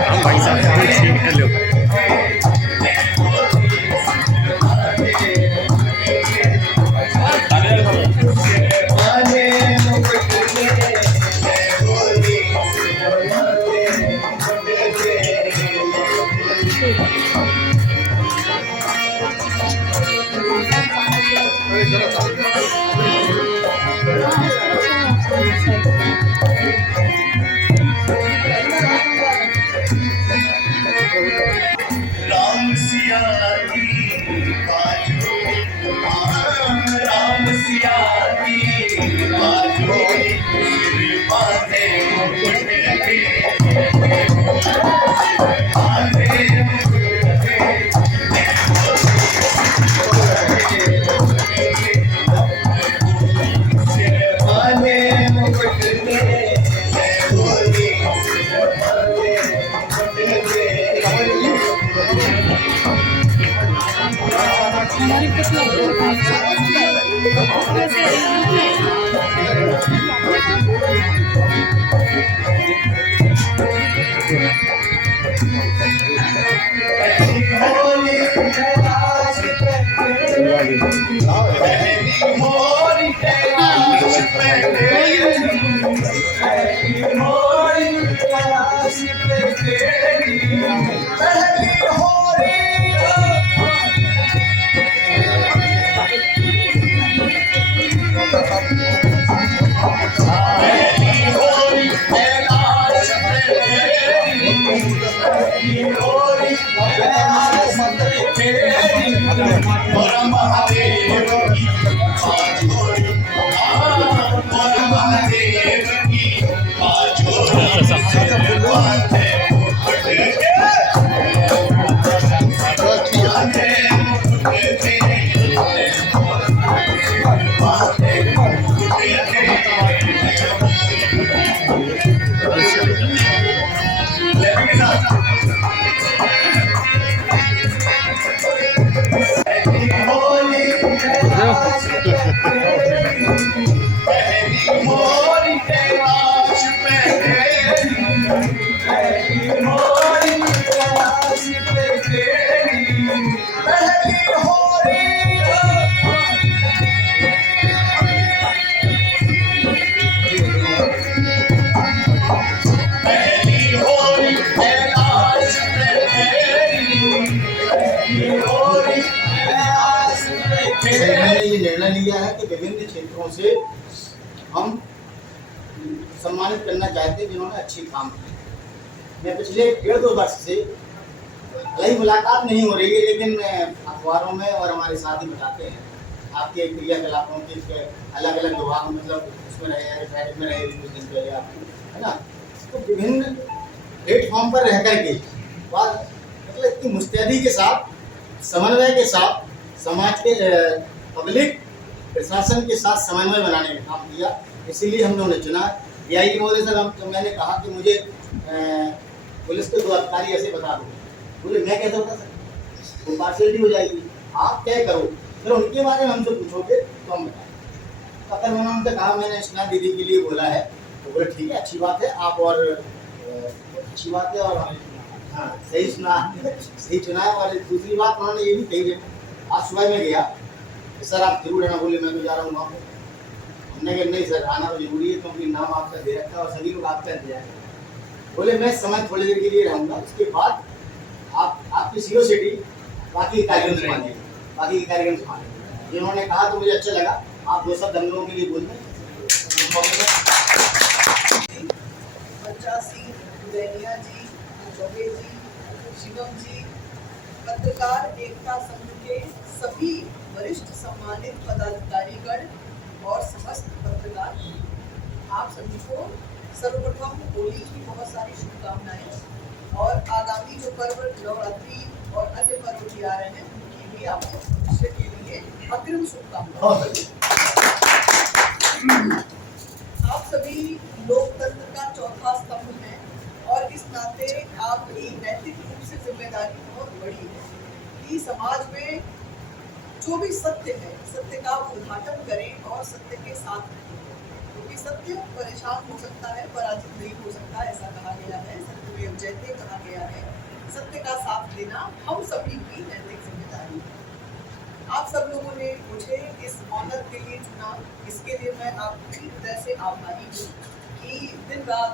हम भाई साहब ठीक है। लो जरा मैंने ये निर्णय लिया है कि विभिन्न क्षेत्रों से हम सम्मानित करना चाहते हैं जिन्होंने अच्छी काम की। मैं पिछले 1.5-2 वर्ष से कई मुलाकात नहीं हो रही है, लेकिन अखबारों में और हमारे साथी बताते हैं आपके क्रियाकलापों के अलग अलग विभाग, मतलब उसमें रहे, प्राइवेट में रहे कुछ दिन पहले आपको, है ना। तो विभिन्न प्लेटफॉर्म पर रह करके मतलब इतनी मुस्तैदी के साथ, समन्वय के साथ, समाज के पब्लिक प्रशासन के साथ समन्वय बनाने का काम किया। इसीलिए हम लोगों ने चुना। DIG महोदय सर, हम मैंने कहा कि मुझे पुलिस के 2 अधिकारी ऐसे बता दो। बोले मैं कैसे बता सकता, वो पार्शियलिटी हो जाएगी, आप तय करो, फिर उनके बारे में हमसे पूछोगे तो हम बताएं। तो अगर मैंने उनसे कहा मैंने स्नेहा दीदी के लिए बोला है, तो बोले ठीक है, अच्छी बात है, आप और अच्छी बात है, और हाँ सही सुना, सही चुना है। और दूसरी बात उन्होंने ये भी कही है, आज सुबह में गया सर आप जरूर आना, बोले मैं तो जा रहा हूँ वहाँ पर। हमने कहा नहीं सर आना तो जरूरी है, क्योंकि नाम आपका दे रखा है और सभी लोग आपका इंतजार करें। बोले मैं समय थोड़ी देर के लिए रहूँगा, उसके बाद आपकी सीओसीडी बाकी कार्यक्रम संभालेंगे, बाकी के कार्यक्रम संभालेंगे। जिन्होंने कहा तो मुझे अच्छा लगा। आप 2 शब्द हम लोगों के लिए बोल दें। बच्चा सिंह, दैनिया जी, चौबे जी, शिवम जी, पत्रकार एकता संघ के सभी वरिष्ठ सम्मानित पदाधिकारीगण और समस्त पत्रकार, आप सभी को सर्वप्रथम होली की बहुत सारी शुभकामनाएं, और आगामी जो पर्व नवरात्रि और अन्य पर्व भी आ रहे हैं उनकी भी आपको भविष्य के लिए अग्रिम शुभकामनाएं। आप सभी लोकतंत्र का चौथा स्तंभ हैं, और इस नाते आपकी नैतिक रूप से जिम्मेदारी बहुत बड़ी है कि समाज में जो भी सत्य है, सत्य का उद्घाटन करें और सत्य के साथ रहें। क्योंकि सत्य परेशान हो सकता है, पराजित नहीं हो सकता, ऐसा कहा गया है, सत्यमेव जयते कहा गया है। सत्य का साथ देना हम सभी की नैतिक जिम्मेदारी है। आप सब लोगों ने मुझे इस ऑनर के लिए चुना, इसके लिए मैं आपकी हृदय से आभारी हूँ कि दिन रात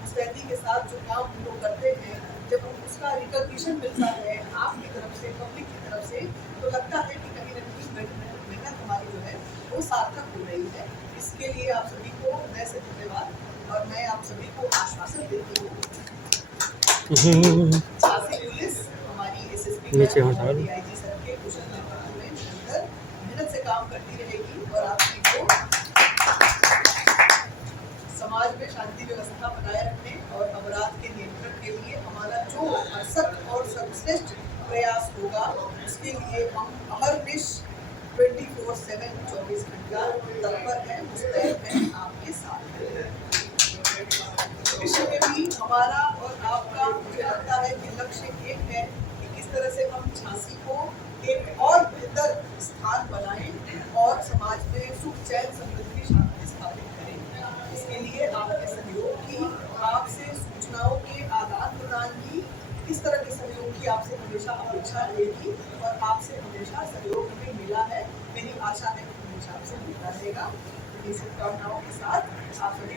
मुस्तैदी के साथ जो काम हम लोग करते हैं, जब उसका रिकॉग्निशन मिलता है आपकी तरफ से, पब्लिक की तरफ से, तो लगता है कि कहीं ना कहीं मेहनत हमारी जो है वो सार्थक हो रही है। इसके लिए आप सभी को हृदय से धन्यवाद। और मैं आप सभी को आश्वासन देती हूँ, झांसी पुलिस हमारी SSP DIG सर के कुशल नेतृत्व में निरंतर मेहनत से काम करती रहेगी, और आप सभी को समाज में शांति व्यवस्था बनाए रखने और अपराध के नियंत्रण के लिए हमारा जो अथक और सर्वश्रेष्ठ प्रयास होगा, उसके लिए हम अहर्निश 24/7 24 घंटा तत्पर हैं, मुस्तैद हैं, आपके साथ हैं। विषय में भी हमारा और आपका मुझे लगता है कि लक्ष्य एक है कि किस तरह से हम झांसी को एक और बेहतर स्थान बनाएं और समाज में सुख, चैन, समृद्धि, शांति स्थापित करें। परीक्षा लेगी और आपसे हमेशा सहयोग हमें मिला है। मेरी आशा है कि हमेशा आपसे मिलता रहेगा। शुभकामनाओं के साथ आप सभी